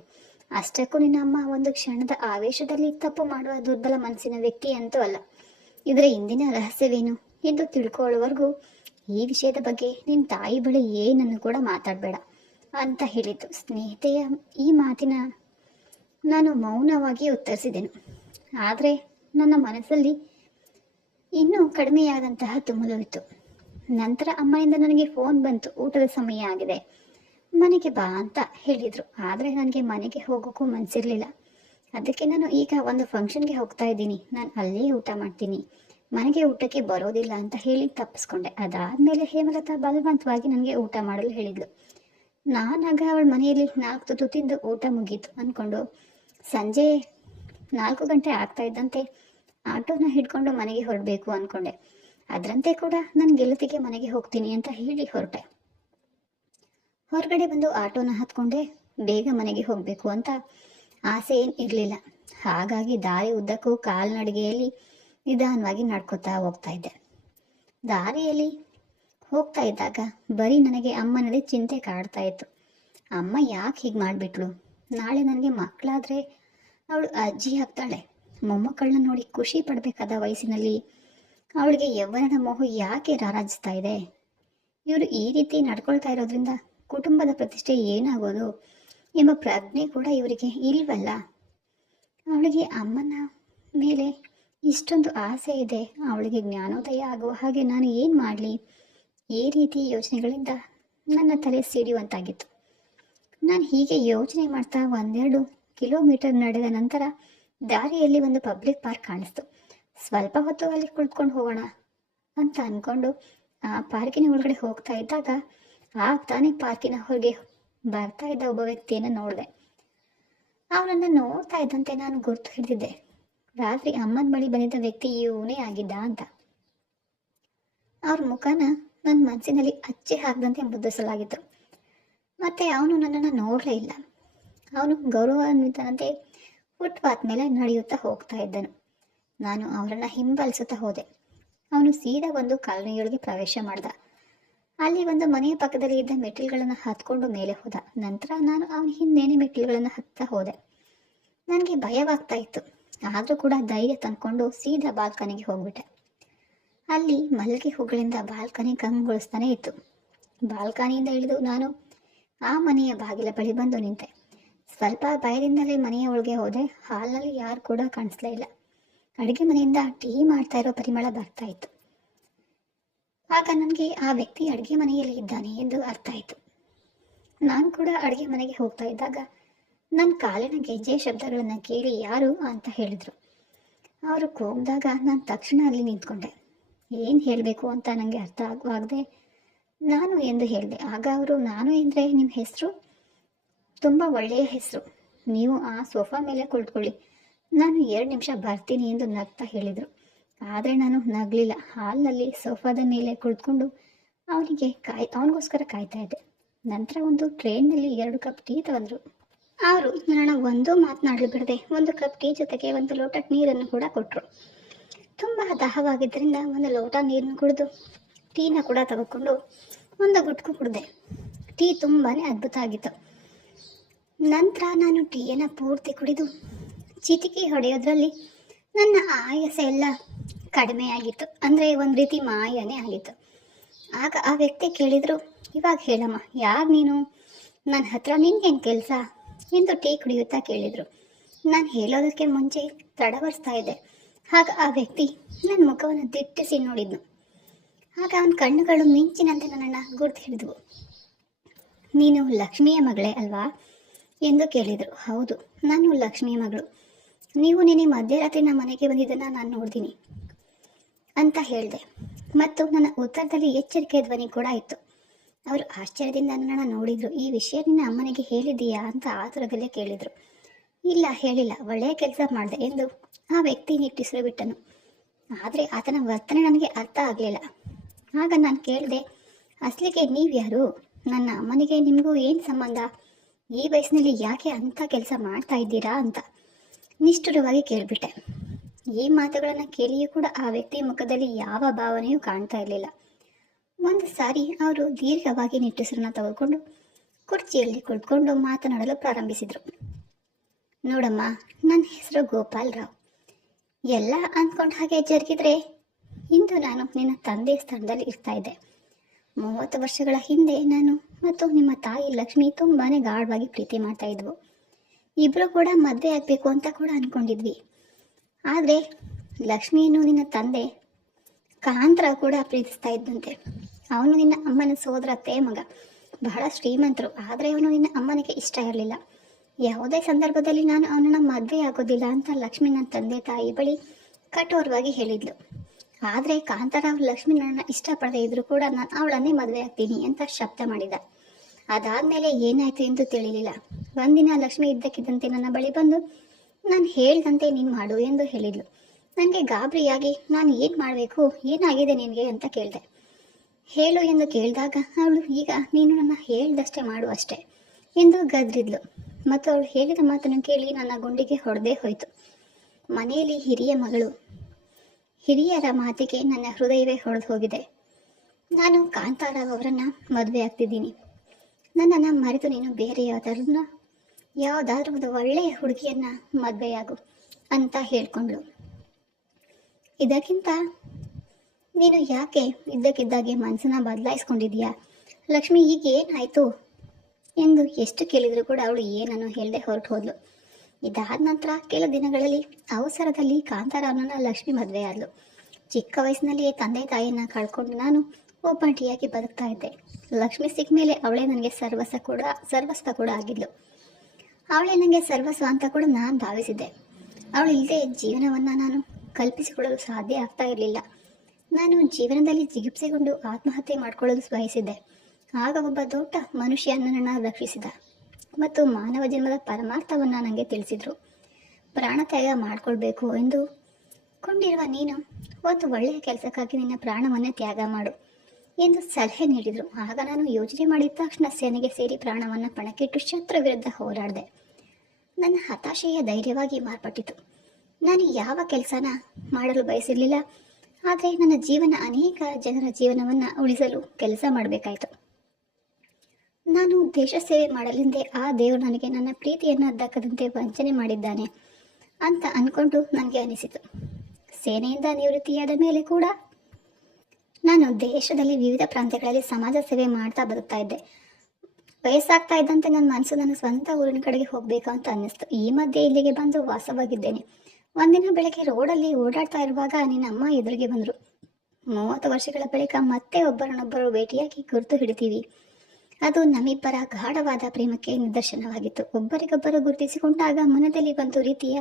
ಅಷ್ಟಕ್ಕೂ ನಿನ್ನ ಅಮ್ಮ ಒಂದು ಕ್ಷಣದ ಆವೇಶದಲ್ಲಿ ತಪ್ಪು ಮಾಡುವ ದುರ್ಬಲ ಮನಸ್ಸಿನ ವ್ಯಕ್ತಿ ಅಂತೂ ಅಲ್ಲ. ಇದರ ಹಿಂದಿನ ರಹಸ್ಯವೇನು ಎಂದು ತಿಳ್ಕೊಳ್ಳುವವರೆಗೂ ಈ ವಿಷಯದ ಬಗ್ಗೆ ನಿನ್ನ ತಾಯಿ ಬಳಿ ಏನನ್ನು ಕೂಡ ಮಾತಾಡಬೇಡ ಅಂತ ಹೇಳಿದ್ದು. ಸ್ನೇಹಿತೆಯ ಈ ಮಾತಿನ ನಾನು ಮೌನವಾಗಿ ಉತ್ತರಿಸಿದೆನು. ಆದರೆ ನನ್ನ ಮನಸ್ಸಲ್ಲಿ ಇನ್ನೂ ಕಡಿಮೆಯಾದಂತಹ ತುಮುಲು ಇತ್ತು. ನಂತರ ಅಮ್ಮನಿಂದ ನನಗೆ ಫೋನ್ ಬಂತು, ಊಟದ ಸಮಯ ಆಗಿದೆ, ಮನೆಗೆ ಬಾ ಅಂತ ಹೇಳಿದರು. ಆದರೆ ನನಗೆ ಮನೆಗೆ ಹೋಗೋಕ್ಕೂ ಮನಸ್ಸಿರಲಿಲ್ಲ. ಅದಕ್ಕೆ ನಾನು ಈಗ ಒಂದು ಫಂಕ್ಷನ್ಗೆ ಹೋಗ್ತಾ ಇದ್ದೀನಿ, ನಾನು ಅಲ್ಲೇ ಊಟ ಮಾಡ್ತೀನಿ, ಮನೆಗೆ ಊಟಕ್ಕೆ ಬರೋದಿಲ್ಲ ಅಂತ ಹೇಳಿ ತಪ್ಪಿಸ್ಕೊಂಡೆ. ಅದಾದಮೇಲೆ ಹೇಮಲತಾ ಬಲವಂತವಾಗಿ ನನಗೆ ಊಟ ಮಾಡಲು ಹೇಳಿದ್ಲು. ನಾನಾಗ ಅವಳ ಮನೆಯಲ್ಲಿ 4 ತುತ್ತು ತಿಂದು ಊಟ ಮುಗೀತು ಅಂದ್ಕೊಂಡು ಸಂಜೆ 4 ಗಂಟೆ ಆಗ್ತಾ ಇದ್ದಂತೆ ಆಟೋನ ಹಿಡ್ಕೊಂಡು ಮನೆಗೆ ಹೊರಡಬೇಕು ಅಂದ್ಕೊಂಡೆ. ಅದರಂತೆ ಕೂಡ ನನ್ನ ಗೆಳತಿಗೆ ಮನೆಗೆ ಹೋಗ್ತೀನಿ ಅಂತ ಹೇಳಿ ಹೊರಟೆ. ಹೊರಗಡೆ ಬಂದು ಆಟೋನ ಹತ್ಕೊಂಡೆ. ಬೇಗ ಮನೆಗೆ ಹೋಗಬೇಕು ಅಂತ ಆಸೆ ಏನು ಇರಲಿಲ್ಲ. ಹಾಗಾಗಿ ದಾರಿ ಉದ್ದಕ್ಕೂ ಕಾಲ್ನಡಿಗೆಯಲ್ಲಿ ನಿಧಾನವಾಗಿ ನಡ್ಕೋತಾ ಹೋಗ್ತಾ ಇದ್ದೆ. ದಾರಿಯಲ್ಲಿ ಹೋಗ್ತಾ ಇದ್ದಾಗ ಬರೀ ನನಗೆ ಅಮ್ಮನದೇ ಚಿಂತೆ ಕಾಡ್ತಾ ಇತ್ತು. ಅಮ್ಮ ಯಾಕೆ ಹೀಗೆ ಮಾಡಿಬಿಟ್ಲು? ನಾಳೆ ನನಗೆ ಮಕ್ಕಳಾದರೆ ಅವಳು ಅಜ್ಜಿ ಆಗ್ತಾಳೆ. ಮೊಮ್ಮಕ್ಕಳನ್ನ ನೋಡಿ ಖುಷಿ ಪಡಬೇಕಾದ ವಯಸ್ಸಿನಲ್ಲಿ ಅವಳಿಗೆ ಯೌವನದ ಮೋಹ ಯಾಕೆ ರಾರಾಜಿಸ್ತಾ ಇದೆ? ಇವರು ಈ ರೀತಿ ನಡ್ಕೊಳ್ತಾ ಇರೋದ್ರಿಂದ ಕುಟುಂಬದ ಪ್ರತಿಷ್ಠೆ ಏನಾಗೋದು ಎಂಬ ಪ್ರಜ್ಞೆ ಕೂಡ ಇವರಿಗೆ ಇಲ್ವಲ್ಲ. ಅವಳಿಗೆ ಅಮ್ಮನ ಮೇಲೆ ಇಷ್ಟೊಂದು ಆಸೆ ಇದೆ, ಅವಳಿಗೆ ಜ್ಞಾನೋದಯ ಆಗುವ ಹಾಗೆ ನಾನು ಏನು ಮಾಡಲಿ? ಈ ರೀತಿ ಯೋಚನೆಗಳಿಂದ ನನ್ನ ತಲೆ ಸಿಡಿಯುವಂತಾಗಿತ್ತು. ನಾನು ಹೀಗೆ ಯೋಚನೆ ಮಾಡ್ತಾ 1-2 ಕಿಲೋಮೀಟರ್ ನಡೆದ ನಂತರ ದಾರಿಯಲ್ಲಿ ಒಂದು ಪಬ್ಲಿಕ್ ಪಾರ್ಕ್ ಕಾಣಿಸ್ತು. ಸ್ವಲ್ಪ ಹೊತ್ತು ಅಲ್ಲಿ ಕುಳಿತುಕೊಂಡು ಹೋಗೋಣ ಅಂತ ಅಂದ್ಕೊಂಡು ಆ ಪಾರ್ಕಿನ ಒಳಗಡೆ ಹೋಗ್ತಾ ಇದ್ದಾಗ ತಾನೇ ಪಾರ್ಕಿನ ಹೊರಗೆ ಬರ್ತಾ ಇದ್ದ ಒಬ್ಬ ವ್ಯಕ್ತಿಯನ್ನು ನೋಡಿದೆ. ಅವನನ್ನು ನೋಡ್ತಾ ಇದ್ದಂತೆ ನಾನು ಗುರ್ತು ಹಿಡಿದಿದ್ದೆ. ರಾತ್ರಿ ಅಮ್ಮನ ಬಳಿ ಬಂದಿದ್ದ ವ್ಯಕ್ತಿ ಇವನೇ ಆಗಿದ್ದ ಅಂತ. ಅವ್ರ ಮುಖನ ನನ್ನ ಮನಸ್ಸಿನಲ್ಲಿ ಅಚ್ಚೆ ಹಾಕದಂತೆ ಮುದ್ರಿಸಲಾಗಿತ್ತು. ಮತ್ತೆ ಅವನು ನನ್ನನ್ನು ನೋಡಲೇ ಇಲ್ಲ. ಅವನು ಗೌರವಾನ್ವಿತನಂತೆ ಫುಟ್ಪಾತ್ ಮೇಲೆ ನಡೆಯುತ್ತಾ ಹೋಗ್ತಾ ಇದ್ದನು. ನಾನು ಅವರನ್ನು ಹಿಂಬಾಲಿಸುತ್ತಾ ಹೋದೆ. ಅವನು ಸೀದಾ ಒಂದು ಕಾಲೋನಿಯೊಳಗೆ ಪ್ರವೇಶ ಮಾಡ್ದ. ಅಲ್ಲಿ ಒಂದು ಮನೆಯ ಪಕ್ಕದಲ್ಲಿ ಇದ್ದ ಮೆಟ್ಟಿಲುಗಳನ್ನು ಹತ್ಕೊಂಡು ಮೇಲೆ ಹೋದ. ನಂತರ ನಾನು ಅವನ ಹಿಂದೇನೆ ಮೆಟ್ಟಿಲುಗಳನ್ನು ಹತ್ತಾ ಹೋದೆ. ನನಗೆ ಭಯವಾಗ್ತಾ ಇತ್ತು, ಆದರೂ ಕೂಡ ಧೈರ್ಯ ತಂದ್ಕೊಂಡು ಸೀದಾ ಬಾಲ್ಕನಿಗೆ ಹೋಗ್ಬಿಟ್ಟೆ. ಅಲ್ಲಿ ಮಲ್ಲಿಗೆ ಹೂಗಳಿಂದ ಬಾಲ್ಕನಿ ಕಂಗೊಳಿಸ್ತಾನೆ ಇತ್ತು. ಬಾಲ್ಕನಿಯಿಂದ ಇಳಿದು ನಾನು ಆ ಮನೆಯ ಬಾಗಿಲ ಬಳಿ ಬಂದು ನಿಂತೆ. ಸ್ವಲ್ಪ ಭಯದಿಂದಲೇ ಮನೆಯ ಒಳಗೆ ಹೋದೆ. ಹಾಲ್ನಲ್ಲಿ ಯಾರು ಕೂಡ ಕಾಣಿಸ್ಲೇ ಇಲ್ಲ. ಅಡುಗೆ ಮನೆಯಿಂದ ಟೀ ಮಾಡ್ತಾ ಇರೋ ಪರಿಮಳ ಬರ್ತಾ ಇತ್ತು. ಆಗ ನನಗೆ ಆ ವ್ಯಕ್ತಿ ಅಡುಗೆ ಮನೆಯಲ್ಲಿ ಇದ್ದಾನೆ ಎಂದು ಅರ್ಥ ಆಯಿತು. ನಾನು ಕೂಡ ಅಡುಗೆ ಮನೆಗೆ ಹೋಗ್ತಾ ಇದ್ದಾಗ ನನ್ನ ಕಾಲಿನ ಗೆಜ್ಜೆ ಶಬ್ದಗಳನ್ನು ಕೇಳಿ ಯಾರು ಅಂತ ಹೇಳಿದರು. ಅವರು ಕೂಗಿದಾಗ ನಾನು ತಕ್ಷಣ ಅಲ್ಲಿ ನಿಂತ್ಕೊಂಡೆ. ಏನು ಹೇಳಬೇಕು ಅಂತ ನನಗೆ ಅರ್ಥ ಆಗದೆ ನಾನು ಎಂದು ಹೇಳಿದೆ. ಆಗ ಅವರು, ನಾನು ಎಂದರೆ ನಿಮ್ಮ ಹೆಸರು ತುಂಬ ಒಳ್ಳೆಯ ಹೆಸರು, ನೀವು ಆ ಸೋಫಾ ಮೇಲೆ ಕುಳಿತುಕೊಳ್ಳಿ, ನಾನು 2 ನಿಮಿಷ ಬರ್ತೀನಿ ಎಂದು ನಗ್ತಾ ಹೇಳಿದರು. ಆದರೆ ನಾನು ನಗಲಿಲ್ಲ. ಹಾಲ್ನಲ್ಲಿ ಸೋಫಾದ ಮೇಲೆ ಕುಳಿತುಕೊಂಡು ಅವನಿಗೋಸ್ಕರ ಕಾಯ್ತಾ ಇದ್ದೆ. ನಂತರ ಒಂದು ಟ್ರೈನಲ್ಲಿ 2 ಕಪ್ ಟೀ ತಗೊಂಡ್ರು. ಅವರು ನನ್ನ ಒಂದೂ ಮಾತನಾಡಲು ಬಿಡದೆ 1 ಕಪ್ ಟೀ ಜೊತೆಗೆ 1 ಲೋಟ ನೀರನ್ನು ಕೂಡ ಕೊಟ್ಟರು. ತುಂಬ ದಾಹವಾಗಿದ್ದರಿಂದ 1 ಲೋಟ ನೀರನ್ನು ಕುಡಿದು ಟೀನ ಕೂಡ ತೆಗೆದುಕೊಂಡು 1 ಗುಟ್ಕು ಕುಡಿದೆ. ಟೀ ತುಂಬಾ ಅದ್ಭುತ ಆಗಿತ್ತು. ನಂತರ ನಾನು ಟೀಯನ್ನು ಪೂರ್ತಿ ಕುಡಿದು ಚಿಟಿಕೆ ಹೊಡೆಯೋದ್ರಲ್ಲಿ ನನ್ನ ಆಯಾಸ ಎಲ್ಲ ಕಡಿಮೆಯಾಗಿತ್ತು. ಅಂದರೆ ಒಂದು ರೀತಿ ಮಾಯನೇ ಆಗಿತ್ತು. ಆಗ ಆ ವ್ಯಕ್ತಿ ಕೇಳಿದರು, ಇವಾಗ ಹೇಳಮ್ಮ, ಯಾರು ನೀನು? ನನ್ನ ಹತ್ರ ನಿನ್ಗೇನು ಕೆಲಸ ಎಂದು ಟೀ ಕುಡಿಯುತ್ತಾ ಕೇಳಿದರು. ನಾನು ಹೇಳೋದಕ್ಕೆ ಮುಂಚೆ ತಡವರಿಸ್ತಾ ಇದ್ದೆ. ಆಗ ಆ ವ್ಯಕ್ತಿ ನನ್ನ ಮುಖವನ್ನು ದಿಟ್ಟಿಸಿ ನೋಡಿದ್ನು. ಆಗ ಅವನ ಕಣ್ಣುಗಳು ಮಿಂಚಿನಂತೆ ನನ್ನನ್ನು ಗುರ್ತು ಹಿಡಿದವು. ನೀನು ಲಕ್ಷ್ಮಿಯ ಮಗಳೇ ಅಲ್ವಾ ಎಂದು ಕೇಳಿದರು. ಹೌದು, ನಾನು ಲಕ್ಷ್ಮಿಯ ಮಗಳು. ನೀವು ನಿನ್ನೆ ಮಧ್ಯರಾತ್ರಿ ನಮ್ಮ ಮನೆಗೆ ಬಂದಿದ್ದನ್ನು ನಾನು ನೋಡ್ತೀನಿ ಅಂತ ಹೇಳಿದೆ. ಮತ್ತು ನನ್ನ ಉತ್ತರದಲ್ಲಿ ಎಚ್ಚರಿಕೆ ಧ್ವನಿ ಕೂಡ ಇತ್ತು. ಅವರು ಆಶ್ಚರ್ಯದಿಂದ ನನ್ನನ್ನು ನೋಡಿದರು. ಈ ವಿಷಯ ನಿನ್ನ ಅಮ್ಮನಿಗೆ ಹೇಳಿದೀಯಾ ಅಂತ ಆತುರದಲ್ಲೇ ಕೇಳಿದರು. ಇಲ್ಲ, ಹೇಳಿಲ್ಲ, ಒಳ್ಳೆಯ ಕೆಲಸ ಮಾಡಿದೆ ಎಂದು ಆ ವ್ಯಕ್ತಿ ನಿಟ್ಟಿಸಿರು ಬಿಟ್ಟನು. ಆದರೆ ಆತನ ವರ್ತನೆ ನನಗೆ ಅರ್ಥ ಆಗಲಿಲ್ಲ. ಆಗ ನಾನು ಕೇಳಿದೆ, ಅಸಲಿಗೆ ನೀವು ಯಾರು? ನನ್ನ ಅಮ್ಮನಿಗೆ ನಿಮಗೂ ಏನು ಸಂಬಂಧ? ಈ ವಯಸ್ಸಿನಲ್ಲಿ ಯಾಕೆ ಅಂಥ ಕೆಲಸ ಮಾಡ್ತಾ ಇದ್ದೀರಾ ಅಂತ ನಿಷ್ಠುರವಾಗಿ ಕೇಳಿಬಿಟ್ಟೆ. ಈ ಮಾತುಗಳನ್ನು ಕೇಳಿಯೂ ಕೂಡ ಆ ವ್ಯಕ್ತಿ ಮುಖದಲ್ಲಿ ಯಾವ ಭಾವನೆಯೂ ಕಾಣ್ತಾ ಇರಲಿಲ್ಲ. ಒಂದು ಸಾರಿ ಅವರು ದೀರ್ಘವಾಗಿ ನಿಟ್ಟುಸಿರನ್ನ ತೆಗೆದುಕೊಂಡು ಕುರ್ಚಿಯಲ್ಲಿ ಕುಳಿತುಕೊಂಡು ಮಾತನಾಡಲು ಪ್ರಾರಂಭಿಸಿದರು. ನೋಡಮ್ಮ, ನನ್ನ ಹೆಸರು ಗೋಪಾಲ್ ರಾವ್. ಎಲ್ಲ ಅಂದ್ಕೊಂಡು ಹಾಗೆ ಜರುಗಿದ್ರೆ ಇಂದು ನಾನು ನಿನ್ನ ತಂದೆ ಸ್ಥಾನದಲ್ಲಿ ಇರ್ತಾ ಇದ್ದೆ. 30 ವರ್ಷಗಳ ಹಿಂದೆ ನಾನು ಮತ್ತು ನಿಮ್ಮ ತಾಯಿ ಲಕ್ಷ್ಮಿ ತುಂಬಾ ಗಾಢವಾಗಿ ಪ್ರೀತಿ ಮಾಡ್ತಾ ಇದ್ವು. ಇಬ್ಬರು ಕೂಡ ಮದುವೆ ಆಗಬೇಕು ಅಂತ ಕೂಡ ಅಂದ್ಕೊಂಡಿದ್ವಿ. ಆದರೆ ಲಕ್ಷ್ಮಿಯನ್ನು ನಿನ್ನ ತಂದೆ ಕಾಂತರ ಕೂಡ ಪ್ರೀತಿಸ್ತಾ ಇದ್ದಂತೆ. ಅವನು ನಿನ್ನ ಅಮ್ಮನ ಸೋದರತ್ತೆ ಮಗ. ಬಹಳ ಶ್ರೀಮಂತರು, ಆದರೆ ಅವನು ನಿನ್ನ ಅಮ್ಮನಿಗೆ ಇಷ್ಟ ಇರಲಿಲ್ಲ. ಯಾವುದೇ ಸಂದರ್ಭದಲ್ಲಿ ನಾನು ಅವನನ್ನ ಮದುವೆ ಆಗೋದಿಲ್ಲ ಅಂತ ಲಕ್ಷ್ಮಿ ನನ್ನ ತಂದೆ ತಾಯಿ ಬಳಿ ಕಠೋರವಾಗಿ ಹೇಳಿದ್ಲು. ಆದರೆ ಕಾಂತಾರಾವ್ ಲಕ್ಷ್ಮಿ ನನ್ನ ಇಷ್ಟಪಡದೇ ಇದ್ರು ಕೂಡ ನಾನು ಅವಳನ್ನೇ ಮದುವೆ ಆಗ್ತೀನಿ ಅಂತ ಶಬ್ದ ಮಾಡಿದ. ಅದಾದ್ಮೇಲೆ ಏನಾಯ್ತು ಎಂದು ತಿಳಿಲಿಲ್ಲ. ಒಂದಿನ ಲಕ್ಷ್ಮಿ ಇದ್ದಕ್ಕಿದ್ದಂತೆ ನನ್ನ ಬಳಿ ಬಂದು ನಾನು ಹೇಳ್ದಂತೆ ನೀನು ಮಾಡು ಎಂದು ಹೇಳಿದ್ಲು. ನನಗೆ ಗಾಬರಿಯಾಗಿ ನಾನು ಏನು ಮಾಡಬೇಕು, ಏನಾಗಿದೆ ನಿನಗೆ ಅಂತ ಕೇಳಿದೆ. ಹೇಳು ಎಂದು ಕೇಳಿದಾಗ ಅವಳು ಈಗ ನೀನು ನನ್ನ ಹೇಳ್ದಷ್ಟೇ ಮಾಡು ಅಷ್ಟೆ ಎಂದು ಗದ್ರಿದ್ಲು. ಮತ್ತು ಅವಳು ಹೇಳಿದ ಮಾತನ್ನು ಕೇಳಿ ನನ್ನ ಗುಂಡಿಗೆ ಹೊಡೆದೇ ಹೋಯಿತು. ಮನೆಯಲ್ಲಿ ಹಿರಿಯ ಮಗಳು, ಹಿರಿಯರ ಮಾತಿಗೆ ನನ್ನ ಹೃದಯವೇ ಹೊಡೆದು ಹೋಗಿದೆ. ನಾನು ಕಾಂತಾರಾವ್ ಅವರನ್ನು ಮದುವೆ ಆಗ್ತಿದ್ದೀನಿ. ನನ್ನನ್ನು ಮರೆತು ನೀನು ಬೇರೆ ಯಾವುದಾದ್ರೂ ಒಂದು ಒಳ್ಳೆಯ ಹುಡುಗಿಯನ್ನ ಮದುವೆಯಾಗು ಅಂತ ಹೇಳ್ಕೊಂಡ್ಳು. ಇದಕ್ಕಿಂತ ನೀನು ಯಾಕೆ ಇದ್ದಕ್ಕಿದ್ದಾಗೆ ಮನಸ್ಸನ್ನ ಬದಲಾಯಿಸ್ಕೊಂಡಿದ್ಯಾ ಲಕ್ಷ್ಮಿ, ಈಗ ಏನಾಯಿತು ಎಂದು ಎಷ್ಟು ಕೇಳಿದ್ರು ಕೂಡ ಅವಳು ಏನನ್ನು ಹೇಳದೆ ಹೊರಟು ಹೋದ್ಲು. ಇದಾದ ನಂತರ ಕೆಲ ದಿನಗಳಲ್ಲಿ ಅವಸರದಲ್ಲಿ ಕಾಂತಾರಾವ್ನನ್ನ ಲಕ್ಷ್ಮಿ ಮದುವೆ ಆದ್ಲು. ಚಿಕ್ಕ ವಯಸ್ಸಿನಲ್ಲಿಯೇ ತಂದೆ ತಾಯಿಯನ್ನ ಕಳ್ಕೊಂಡು ನಾನು ಒಬ್ಬಂಟಿಯಾಗಿ ಬದುಕ್ತಾ ಇದ್ದೆ. ಲಕ್ಷ್ಮಿ ಸಿಕ್ಕ ಮೇಲೆ ಅವಳೇ ನನಗೆ ಸರ್ವಸ್ವ ಕೂಡ ಆಗಿದ್ಲು. ಅವಳೇ ನನಗೆ ಸರ್ವಸ್ವ ಅಂತ ಕೂಡ ನಾನು ಭಾವಿಸಿದ್ದೆ. ಅವಳು ಇಲ್ಲದೆ ಜೀವನವನ್ನು ನಾನು ಕಲ್ಪಿಸಿಕೊಳ್ಳಲು ಸಾಧ್ಯ ಆಗ್ತಾ ಇರಲಿಲ್ಲ. ನಾನು ಜೀವನದಲ್ಲಿ ಜಿಗುಪ್ಸೆಗೊಂಡು ಆತ್ಮಹತ್ಯೆ ಮಾಡಿಕೊಳ್ಳಲು ಬಯಸಿದ್ದೆ. ಆಗ ಒಬ್ಬ ದೊಡ್ಡ ಮನುಷ್ಯ ನನ್ನನ್ನು ರಕ್ಷಿಸಿದ ಮತ್ತು ಮಾನವ ಜನ್ಮದ ಪರಮಾರ್ಥವನ್ನು ನನಗೆ ತಿಳಿಸಿದ್ರು. ಪ್ರಾಣತ್ಯಾಗ ಮಾಡಿಕೊಳ್ಬೇಕು ಎಂದು ಕೊಂಡಿರುವ ನೀನು ಒಂದು ಒಳ್ಳೆಯ ಕೆಲಸಕ್ಕಾಗಿ ನಿನ್ನ ಪ್ರಾಣವನ್ನೇ ತ್ಯಾಗ ಮಾಡು ಎಂದು ಸಲಹೆ ನೀಡಿದರು. ಆಗ ನಾನು ಯೋಚನೆ ಮಾಡಿದ ತಕ್ಷಣ ಸೇನೆಗೆ ಸೇರಿ ಪ್ರಾಣವನ್ನು ಪಣಕ್ಕಿಟ್ಟು ಶತ್ರು ವಿರುದ್ಧ ಹೋರಾಡಿದೆ. ನನ್ನ ಹತಾಶೆಯ ಧೈರ್ಯವಾಗಿ ಮಾರ್ಪಟ್ಟಿತು. ನಾನು ಯಾವ ಕೆಲಸನ ಮಾಡಲು ಬಯಸಿರಲಿಲ್ಲ, ಆದರೆ ನನ್ನ ಜೀವನ ಅನೇಕ ಜನರ ಜೀವನವನ್ನು ಉಳಿಸಲು ಕೆಲಸ ಮಾಡಬೇಕಾಯಿತು. ನಾನು ದೇಶ ಸೇವೆ ಮಾಡಲೆಂದೇ ಆ ದೇವರು ನನಗೆ ನನ್ನ ಪ್ರೀತಿಯನ್ನು ದಕ್ಕದಂತೆ ವಂಚನೆ ಮಾಡಿದ್ದಾನೆ ಅಂತ ಅಂದ್ಕೊಂಡು ನನಗೆ ಅನಿಸಿತು. ಸೇನೆಯಿಂದ ನಿವೃತ್ತಿಯಾದ ಮೇಲೆ ಕೂಡ ನಾನು ದೇಶದಲ್ಲಿ ವಿವಿಧ ಪ್ರಾಂತ್ಯಗಳಲ್ಲಿ ಸಮಾಜ ಸೇವೆ ಮಾಡ್ತಾ ಬದುಕ್ತಾ ಇದ್ದೆ. ವಯಸ್ಸಾಗ್ತಾ ಇದ್ದಂತೆ ನನ್ನ ಮನಸ್ಸು ನನ್ನ ಸ್ವಂತ ಊರಿನ ಕಡೆಗೆ ಹೋಗಬೇಕು ಅಂತ ಅನ್ನಿಸ್ತು. ಈ ಮಧ್ಯೆ ಇಲ್ಲಿಗೆ ಬಂದು ವಾಸವಾಗಿದ್ದೇನೆ. ಒಂದಿನ ಬೆಳಗ್ಗೆ ರೋಡಲ್ಲಿ ಓಡಾಡ್ತಾ ಇರುವಾಗ ನಿನ್ನ ಅಮ್ಮ ಎದುರಿಗೆ ಬಂದರು. 30 ವರ್ಷಗಳ ಬಳಿಕ ಮತ್ತೆ ಒಬ್ಬರನ್ನೊಬ್ಬರು ಭೇಟಿಯಾಗಿ ಗುರುತು ಹಿಡಿತೀವಿ. ಅದು ನಮ್ಮಿಬ್ಬರ ಗಾಢವಾದ ಪ್ರೇಮಕ್ಕೆ ನಿದರ್ಶನವಾಗಿತ್ತು. ಒಬ್ಬರಿಗೊಬ್ಬರು ಗುರುತಿಸಿಕೊಂಡಾಗ ಮನದಲ್ಲಿ ಒಂದು ರೀತಿಯ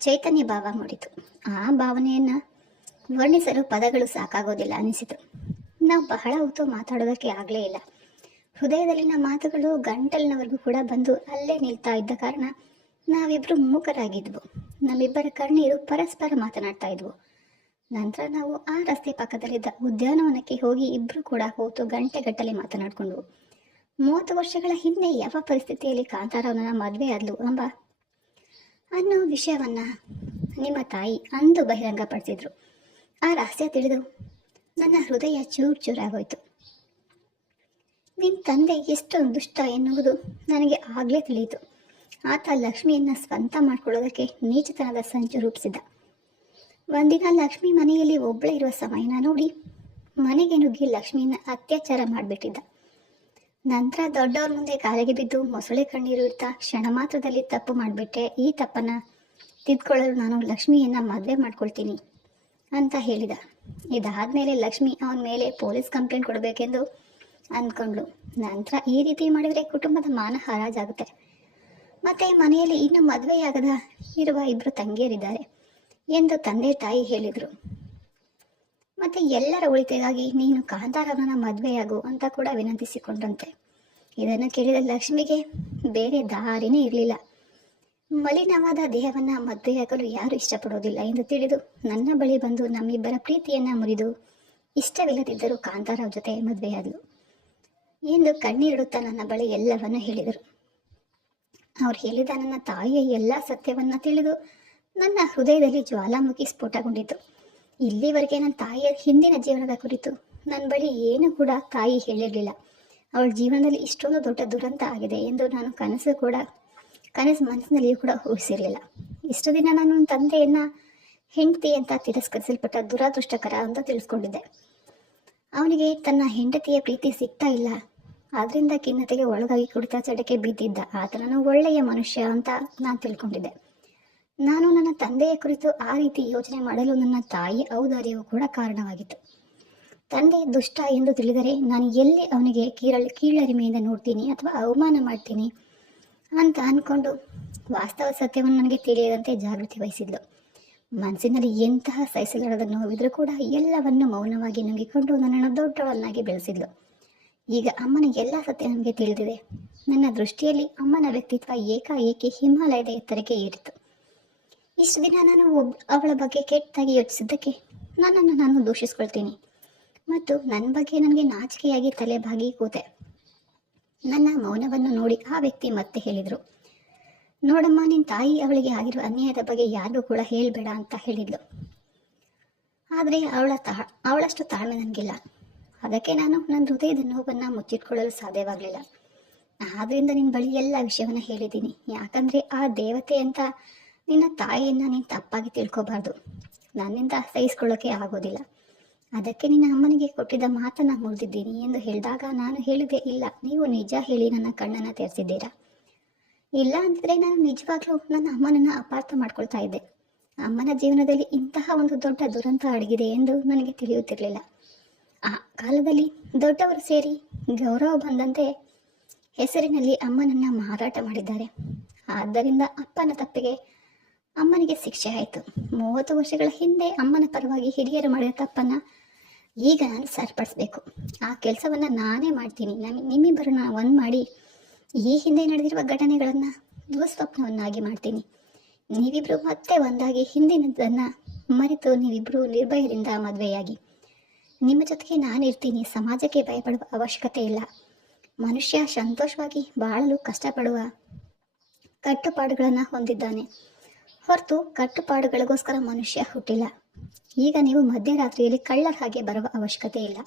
ಚೈತನ್ಯ ಭಾವ ಮೂಡಿತು. ಆ ಭಾವನೆಯನ್ನು ವರ್ಣಿಸಲು ಪದಗಳು ಸಾಕಾಗೋದಿಲ್ಲ ಅನಿಸಿತು. ನಾವು ಬಹಳ ಹೊತ್ತು ಮಾತಾಡೋದಕ್ಕೆ ಆಗಲೇ ಇಲ್ಲ. ಹೃದಯದಲ್ಲಿನ ಮಾತುಗಳು ಗಂಟಲಿನವರೆಗೂ ಕೂಡ ಬಂದು ಅಲ್ಲೇ ನಿಲ್ತಾ ಇದ್ದ ಕಾರಣ ನಾವಿಬ್ಬರು ಮೂಕರಾಗಿದ್ವು. ನಮ್ಮಿಬ್ಬರ ಕಣ್ಣೀರು ಪರಸ್ಪರ ಮಾತನಾಡ್ತಾ ಇದ್ವು. ನಂತರ ನಾವು ಆ ರಸ್ತೆ ಪಕ್ಕದಲ್ಲಿದ್ದ ಉದ್ಯಾನವನಕ್ಕೆ ಹೋಗಿ ಇಬ್ಬರು ಕೂಡ ಕೂತು ಗಂಟೆಗಟ್ಟಲೆ ಮಾತನಾಡಿಕೊಂಡ್ವು. 30 ವರ್ಷಗಳ ಹಿಂದೆ ಯಾವ ಪರಿಸ್ಥಿತಿಯಲ್ಲಿ ಕಾಂತಾರಾವ್ನ ಮದುವೆ ಆದ್ಲು ಅನ್ನೋ ವಿಷಯವನ್ನ ನಿಮ್ಮ ತಾಯಿ ಅಂದು ಬಹಿರಂಗಪಡಿಸಿದ್ರು. ಆ ರಹಸ್ಯ ತಿಳಿದು ನನ್ನ ಹೃದಯ ಚೂರಾಗೋಯ್ತು. ನಿನ್ನ ತಂದೆ ಎಷ್ಟು ದುಷ್ಟ ಎನ್ನುವುದು ನನಗೆ ಆಗಲೇ ತಿಳಿಯಿತು. ಆತ ಲಕ್ಷ್ಮಿಯನ್ನ ಸ್ವಂತ ಮಾಡ್ಕೊಳ್ಳೋದಕ್ಕೆ ನೀಚತನದ ಸಂಚು ರೂಪಿಸಿದ. ಒಂದಿನ ಲಕ್ಷ್ಮಿ ಮನೆಯಲ್ಲಿ ಒಬ್ಬಳೇ ಇರುವ ಸಮಯನ ನೋಡಿ ಮನೆಗೆ ನುಗ್ಗಿ ಲಕ್ಷ್ಮಿಯನ್ನ ಅತ್ಯಾಚಾರ ಮಾಡಿಬಿಟ್ಟಿದ್ದ. ನಂತರ ದೊಡ್ಡವ್ರ ಮುಂದೆ ಕಾಲಿಗೆ ಬಿದ್ದು ಮೊಸಳೆ ಕಣ್ಣೀರು ಇಡ್ತಾ ಕ್ಷಣ ಮಾತ್ರದಲ್ಲಿ ತಪ್ಪು ಮಾಡಿಬಿಟ್ಟೆ, ಈ ತಪ್ಪನ್ನ ತಿದ್ಕೊಳ್ಳಲು ನಾನು ಲಕ್ಷ್ಮಿಯನ್ನ ಮದುವೆ ಮಾಡ್ಕೊಳ್ತೀನಿ ಅಂತ ಹೇಳಿದ. ಇದಾದ್ಮೇಲೆ ಲಕ್ಷ್ಮಿ ಅವನ ಮೇಲೆ ಪೊಲೀಸ್ ಕಂಪ್ಲೇಂಟ್ ಕೊಡಬೇಕೆಂದು ಅಂದ್ಕೊಂಡ್ಳು. ನಂತರ ಈ ರೀತಿ ಮಾಡಿದರೆ ಕುಟುಂಬದ ಮಾನ ಹರಾಜಾಗುತ್ತೆ. ಮತ್ತೆ ಮನೆಯಲ್ಲಿ ಇನ್ನು ಮದುವೆಯಾಗದ ಇರುವ 2 ತಂಗಿಯರಿದ್ದಾರೆ ಎಂದು ತಂದೆ ತಾಯಿ ಹೇಳಿದರು. ಮತ್ತೆ ಎಲ್ಲರ ಒಳಿತಿಗಾಗಿ ನೀನು ಕಾಂತಾರಾವ್ನ ಮದುವೆಯಾಗು ಅಂತ ಕೂಡ ವಿನಂತಿಸಿಕೊಂಡಂತೆ. ಇದನ್ನು ಕೇಳಿದ ಲಕ್ಷ್ಮಿಗೆ ಬೇರೆ ದಾರಿನೇ ಇರಲಿಲ್ಲ. ಮಲಿನವಾದ ದೇಹವನ್ನ ಮದುವೆಯಾಗಲು ಯಾರು ಇಷ್ಟಪಡೋದಿಲ್ಲ ಎಂದು ತಿಳಿದು ನನ್ನ ಬಳಿ ಬಂದು ನಮ್ಮಿಬ್ಬರ ಪ್ರೀತಿಯನ್ನ ಮುರಿದು ಇಷ್ಟವಿಲ್ಲದಿದ್ದರೂ ಕಾಂತಾರಾವ್ ಜೊತೆ ಮದುವೆಯಾದಳು ಎಂದು ಕಣ್ಣೀರಿಡುತ್ತಾ ನನ್ನ ಬಳಿ ಎಲ್ಲವನ್ನ ಹೇಳಿದರು. ಅವ್ರು ಹೇಳಿದ ನನ್ನ ತಾಯಿಯ ಎಲ್ಲ ಸತ್ಯವನ್ನ ತಿಳಿದು ನನ್ನ ಹೃದಯದಲ್ಲಿ ಜ್ವಾಲಾಮುಖಿ ಸ್ಫೋಟಗೊಂಡಿತು. ಇಲ್ಲಿವರೆಗೆ ನನ್ನ ತಾಯಿಯ ಹಿಂದಿನ ಜೀವನದ ಕುರಿತು ನನ್ನ ಬಳಿ ಏನು ಕೂಡ ತಾಯಿ ಹೇಳಿರಲಿಲ್ಲ. ಅವಳ ಜೀವನದಲ್ಲಿ ಇಷ್ಟೊಂದು ದೊಡ್ಡ ದುರಂತ ಆಗಿದೆ ಎಂದು ನಾನು ಕನಸು ಮನಸ್ಸಿನಲ್ಲಿಯೂ ಕೂಡ ಊಹಿಸಿರಲಿಲ್ಲ. ಇಷ್ಟು ದಿನ ನಾನು ನನ್ನ ತಂದೆಯನ್ನ ಹೆಂಡತಿ ಅಂತ ತಿರಸ್ಕರಿಸಲ್ಪಟ್ಟ ದುರಾದೃಷ್ಟಕರ ಅಂತ ತಿಳಿಸ್ಕೊಂಡಿದ್ದೆ. ಅವನಿಗೆ ತನ್ನ ಹೆಂಡತಿಯ ಪ್ರೀತಿ ಸಿಗ್ತಾ ಇಲ್ಲ, ಆದ್ರಿಂದ ಖಿನ್ನತೆಗೆ ಒಳಗಾಗಿ ಕುಡಿತ ಚಟಕ್ಕೆ ಬಿದ್ದಿದ್ದ. ಆತನನ್ನು ಒಳ್ಳೆಯ ಮನುಷ್ಯ ಅಂತ ನಾನು ತಿಳ್ಕೊಂಡಿದ್ದೆ. ನಾನು ನನ್ನ ತಂದೆಯ ಕುರಿತು ಆ ರೀತಿ ಯೋಚನೆ ಮಾಡಲು ನನ್ನ ತಾಯಿ ಔದಾರ್ಯವೂ ಕೂಡ ಕಾರಣವಾಗಿತ್ತು. ತಂದೆ ದುಷ್ಟ ಎಂದು ತಿಳಿದರೆ ನಾನು ಎಲ್ಲಿ ಅವನಿಗೆ ಕೀಳರಿಮೆಯಿಂದ ನೋಡ್ತೀನಿ ಅಥವಾ ಅವಮಾನ ಮಾಡ್ತೀನಿ ಅಂತ ಅಂದ್ಕೊಂಡು ವಾಸ್ತವ ಸತ್ಯವನ್ನು ನನಗೆ ತಿಳಿಯದಂತೆ ಜಾಗೃತಿ ವಹಿಸಿದ್ಲು. ಮನಸ್ಸಿನಲ್ಲಿ ಎಂತಹ ಸಹಿಸಲಾರದ ನೋವಿದ್ರೂ ಕೂಡ ಎಲ್ಲವನ್ನು ಮೌನವಾಗಿ ನುಂಗಿಕೊಂಡು ನನ್ನನ್ನು ದೊಡ್ಡವಳನ್ನಾಗಿ ಬೆಳೆಸಿದ್ಲು. ಈಗ ಅಮ್ಮನ ಎಲ್ಲ ಸತ್ಯ ನನಗೆ ತಿಳಿದಿದೆ. ನನ್ನ ದೃಷ್ಟಿಯಲ್ಲಿ ಅಮ್ಮನ ವ್ಯಕ್ತಿತ್ವ ಏಕಾಏಕಿ ಹಿಮಾಲಯದ ಎತ್ತರಕ್ಕೆ ಏರಿತು. ಇಷ್ಟು ದಿನ ನಾನು ಅವಳ ಬಗ್ಗೆ ಕೆಟ್ಟದಾಗಿ ಯೋಚಿಸಿದ್ದಕ್ಕೆ ನನ್ನನ್ನು ನಾನು ದೂಷಿಸ್ಕೊಳ್ತೀನಿ ಮತ್ತು ನನ್ನ ಬಗ್ಗೆ ನನಗೆ ನಾಚಿಕೆಯಾಗಿ ತಲೆ ಬಾಗಿ ಕೂತೆ. ನನ್ನ ಮೌನವನ್ನು ನೋಡಿ ಆ ವ್ಯಕ್ತಿ ಮತ್ತೆ ಹೇಳಿದರು, ನೋಡಮ್ಮ, ನಿನ್ನ ತಾಯಿ ಅವಳಿಗೆ ಆಗಿರುವ ಅನ್ಯಾಯದ ಬಗ್ಗೆ ಯಾರಿಗೂ ಕೂಡ ಹೇಳಬೇಡ ಅಂತ ಹೇಳಿದ್ಲು. ಆದರೆ ಅವಳಷ್ಟು ತಾಳ್ಮೆ ನನಗಿಲ್ಲ. ಅದಕ್ಕೆ ನಾನು ನನ್ನ ಹೃದಯದ ನೋವನ್ನು ಮುಚ್ಚಿಟ್ಕೊಳ್ಳಲು ಸಾಧ್ಯವಾಗಲಿಲ್ಲ. ಆದ್ದರಿಂದ ನಿನ್ನ ಬಳಿ ಎಲ್ಲ ವಿಷಯವನ್ನು ಹೇಳಿದ್ದೀನಿ. ಯಾಕಂದರೆ ಆ ದೇವತೆ ಅಂತ ನಿನ್ನ ತಾಯಿಯನ್ನು ನೀನು ತಪ್ಪಾಗಿ ತಿಳ್ಕೊಬಾರ್ದು. ನನ್ನಿಂದ ಸಹಿಸ್ಕೊಳ್ಳೋಕೆ ಆಗೋದಿಲ್ಲ. ಅದಕ್ಕೆ ನಿನ್ನ ಅಮ್ಮನಿಗೆ ಕೊಟ್ಟಿದ್ದ ಮಾತನ್ನು ಮುರಿದಿದ್ದೀನಿ ಎಂದು ಹೇಳಿದಾಗ ನಾನು ಹೇಳಿದೆ, ಇಲ್ಲ, ನೀವು ನಿಜ ಹೇಳಿ ನನ್ನ ಕಣ್ಣನ್ನು ತೆರೆಸಿದ್ದೀರಾ. ಇಲ್ಲ ಅಂತಿದ್ರೆ ನಾನು ನಿಜವಾಗ್ಲೂ ನನ್ನ ಅಮ್ಮನನ್ನು ಅಪಾರ್ಥ ಮಾಡ್ಕೊಳ್ತಾ ಇದ್ದೆ. ಅಮ್ಮನ ಜೀವನದಲ್ಲಿ ಇಂತಹ ಒಂದು ದೊಡ್ಡ ದುರಂತ ಅಡಗಿದೆ ಎಂದು ನನಗೆ ತಿಳಿಯುತ್ತಿರಲಿಲ್ಲ. ಆ ಕಾಲದಲ್ಲಿ ದೊಡ್ಡವರು ಸೇರಿ ಗೌರವ ಬಂದಂತೆ ಹೆಸರಿನಲ್ಲಿ ಅಮ್ಮನನ್ನು ಮಾರಾಟ ಮಾಡಿದ್ದಾರೆ. ಆದ್ದರಿಂದ ಅಪ್ಪನ ತಪ್ಪಿಗೆ ಅಮ್ಮನಿಗೆ ಶಿಕ್ಷೆ ಆಯಿತು. 30 ವರ್ಷಗಳ ಹಿಂದೆ ಅಮ್ಮನ ಪರವಾಗಿ ಹಿರಿಯರು ಮಾಡಿದ ತಪ್ಪನ್ನು ಈಗ ನಾನು ಸರಿಪಡಿಸ್ಬೇಕು. ಆ ಕೆಲಸವನ್ನು ನಾನೇ ಮಾಡ್ತೀನಿ. ನಿಮ್ಮಿಬ್ಬರನ್ನ ಒಂದು ಮಾಡಿ ಈ ಹಿಂದೆ ನಡೆದಿರುವ ಘಟನೆಗಳನ್ನು ದುಸ್ವಪ್ನವನ್ನಾಗಿ ಮಾಡ್ತೀನಿ. ನೀವಿಬ್ಬರು ಮತ್ತೆ ಒಂದಾಗಿ ಹಿಂದಿನದನ್ನು ಮರೆತು ನೀವಿಬ್ಬರು ನಿರ್ಭಯರಿಂದ ಮದುವೆಯಾಗಿ ನಿಮ್ಮ ಜೊತೆಗೆ ನಾನಿರ್ತೀನಿ. ಸಮಾಜಕ್ಕೆ ಭಯಪಡುವ ಅವಶ್ಯಕತೆ ಇಲ್ಲ. ಮನುಷ್ಯ ಸಂತೋಷವಾಗಿ ಬಾಳಲು ಕಷ್ಟಪಡುವ ಕಟ್ಟುಪಾಡುಗಳನ್ನು ಹೊಂದಿದ್ದಾನೆ ಹೊರತು ಕಟ್ಟುಪಾಡುಗಳಿಗೋಸ್ಕರ ಮನುಷ್ಯ ಹುಟ್ಟಿಲ್ಲ. ಈಗ ನೀವು ಮಧ್ಯರಾತ್ರಿಯಲ್ಲಿ ಕಳ್ಳರ ಹಾಗೆ ಬರುವ ಅವಶ್ಯಕತೆ ಇಲ್ಲ.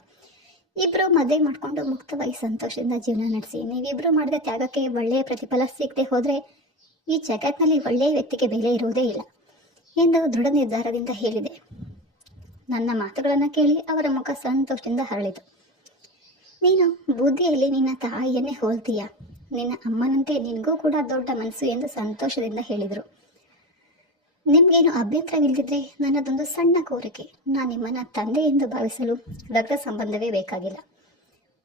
ಇಬ್ಬರು ಮದುವೆ ಮಾಡಿಕೊಂಡು ಮುಕ್ತವಾಗಿ ಸಂತೋಷದಿಂದ ಜೀವನ ನಡೆಸಿ. ನೀವಿಬ್ಬರು ಮಾಡಿದ ತ್ಯಾಗಕ್ಕೆ ಒಳ್ಳೆಯ ಪ್ರತಿಫಲ ಸಿಗದೆ ಹೋದರೆ ಈ ಜಗತ್ತಿನಲ್ಲಿ ಒಳ್ಳೆಯ ವ್ಯಕ್ತಿಗೆ ಬೆಲೆ ಇರುವುದೇ ಇಲ್ಲ ಎಂದು ದೃಢ ನಿರ್ಧಾರದಿಂದ ಹೇಳಿದೆ. ನನ್ನ ಮಾತುಗಳನ್ನು ಕೇಳಿ ಅವರ ಮುಖ ಸಂತೋಷದಿಂದ ಹರಳಿತು. ನೀನು ಬುದ್ಧಿಯಲ್ಲಿ ನಿನ್ನ ತಾಯಿಯನ್ನೇ ಹೋಲ್ತೀಯ. ನಿನ್ನ ಅಮ್ಮನಂತೆ ನಿನಗೂ ಕೂಡ ದೊಡ್ಡ ಮನಸ್ಸು ಎಂದು ಸಂತೋಷದಿಂದ ಹೇಳಿದರು. ನಿಮಗೇನು ಅಭ್ಯಂತರವಿಲ್ಲದಿದ್ದರೆ ನನ್ನದೊಂದು ಸಣ್ಣ ಕೋರಿಕೆ. ನಾನು ನಿಮ್ಮನ್ನು ತಂದೆ ಎಂದು ಭಾವಿಸಲು ರಕ್ತ ಸಂಬಂಧವೇ ಬೇಕಾಗಿಲ್ಲ.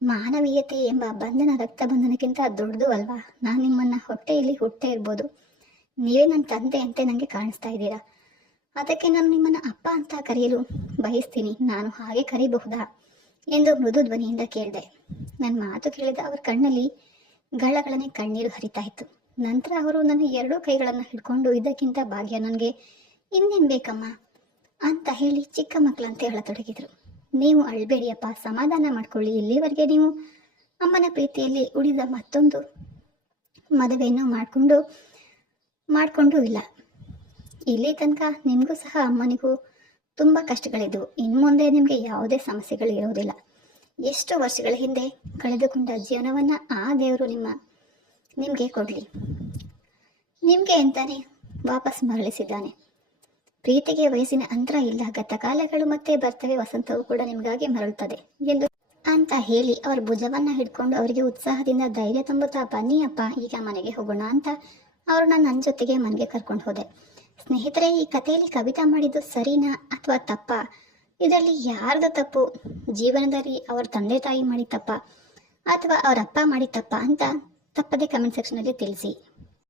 ಮಾನವೀಯತೆ ಎಂಬ ಬಂಧನ ರಕ್ತ ಬಂಧನಕ್ಕಿಂತ ದೊಡ್ಡದು ಅಲ್ವಾ? ನಾನು ನಿಮ್ಮನ್ನು ಹೊಟ್ಟೆಯಲ್ಲಿ ಹುಟ್ಟೇ ಇರ್ಬೋದು. ನೀವೇ ನನ್ನ ತಂದೆ ಅಂತೆ ನನಗೆ ಕಾಣಿಸ್ತಾ ಇದ್ದೀರಾ. ಅದಕ್ಕೆ ನಾನು ನಿಮ್ಮನ್ನು ಅಪ್ಪ ಅಂತ ಕರೆಯಲು ಬಯಸ್ತೀನಿ. ನಾನು ಹಾಗೆ ಕರೀಬಹುದಾ ಎಂದು ಮೃದು ಧ್ವನಿಯಿಂದ ಕೇಳಿದೆ. ನನ್ನ ಮಾತು ಕೇಳಿದ ಅವರ ಕಣ್ಣಲ್ಲಿ ಗಳಗಳನೆ ಕಣ್ಣೀರು ಹರಿತಾ ಇತ್ತು. ನಂತರ ಅವರು ನನ್ನ 2 ಕೈಗಳನ್ನು ಹಿಡ್ಕೊಂಡು, ಇದಕ್ಕಿಂತ ಭಾಗ್ಯ ನನಗೆ ಇನ್ನೇನು ಬೇಕಮ್ಮ ಅಂತ ಹೇಳಿ ಚಿಕ್ಕ ಮಕ್ಕಳಂತೆ ಅಳತೊಡಗಿದ್ರು. ನೀವು ಅಳ್ಬೇಡಿಯಪ್ಪ, ಸಮಾಧಾನ ಮಾಡ್ಕೊಳ್ಳಿ. ಇಲ್ಲಿವರೆಗೆ ನೀವು ಅಮ್ಮನ ಪ್ರೀತಿಯಲ್ಲಿ ಉಳಿದ ಮತ್ತೊಂದು ಮದುವೆಯನ್ನು ಮಾಡಿಕೊಂಡು ಇಲ್ಲ. ಇಲ್ಲಿ ತನಕ ನಿಮಗೂ ಸಹ ಅಮ್ಮನಿಗೂ ತುಂಬ ಕಷ್ಟಗಳಿದ್ವು. ಇನ್ನು ಮುಂದೆ ನಿಮಗೆ ಯಾವುದೇ ಸಮಸ್ಯೆಗಳು ಇರೋದಿಲ್ಲ. ಎಷ್ಟು ವರ್ಷಗಳ ಹಿಂದೆ ಕಳೆದುಕೊಂಡ ಜೀವನವನ್ನು ಆ ದೇವರು ನಿಮಗೆ ಕೊಡಲಿ. ನಿಮಗೆ ಅಂತಾನೆ ವಾಪಸ್ ಮರಳಿಸಿದ್ದಾನೆ. ಪ್ರೀತಿಗೆ ವಯಸ್ಸಿನ ಅಂತರ ಇಲ್ಲ. ಗತಕಾಲಗಳು ಮತ್ತೆ ಬರ್ತವೆ, ವಸಂತವು ಕೂಡ ನಿಮಗಾಗಿ ಮರಳುತ್ತದೆ ಎಂದು ಅಂತ ಹೇಳಿ ಅವರ ಭುಜವನ್ನ ಹಿಡ್ಕೊಂಡು ಅವರಿಗೆ ಉತ್ಸಾಹದಿಂದ ಧೈರ್ಯ ತುಂಬುತ್ತಾ, ಬನ್ನಿ ಅಪ್ಪ, ಈಗ ಮನೆಗೆ ಹೋಗೋಣ ಅಂತ ಅವ್ರನ್ನ ನನ್ನ ಜೊತೆಗೆ ಮನೆಗೆ ಕರ್ಕೊಂಡು ಹೋದೆ. ಸ್ನೇಹಿತರೆ, ಈ ಕಥೆಯಲ್ಲಿ ಕವಿತಾ ಮಾಡಿದ್ದು ಸರಿನಾ ಅಥವಾ ತಪ್ಪಾ? ಇದರಲ್ಲಿ ಯಾರ್ದು ತಪ್ಪು? ಜೀವನದಲ್ಲಿ ಅವ್ರ ತಂದೆ ತಾಯಿ ಮಾಡಿದ ತಪ್ಪ ಅಥವಾ ಅವ್ರ ಅಪ್ಪ ಮಾಡಿದ ತಪ್ಪ ಅಂತ ತಪ್ಪದೆ ಕಮೆಂಟ್ ಸೆಕ್ಷನಲ್ಲಿ ತಿಳಿಸಿ.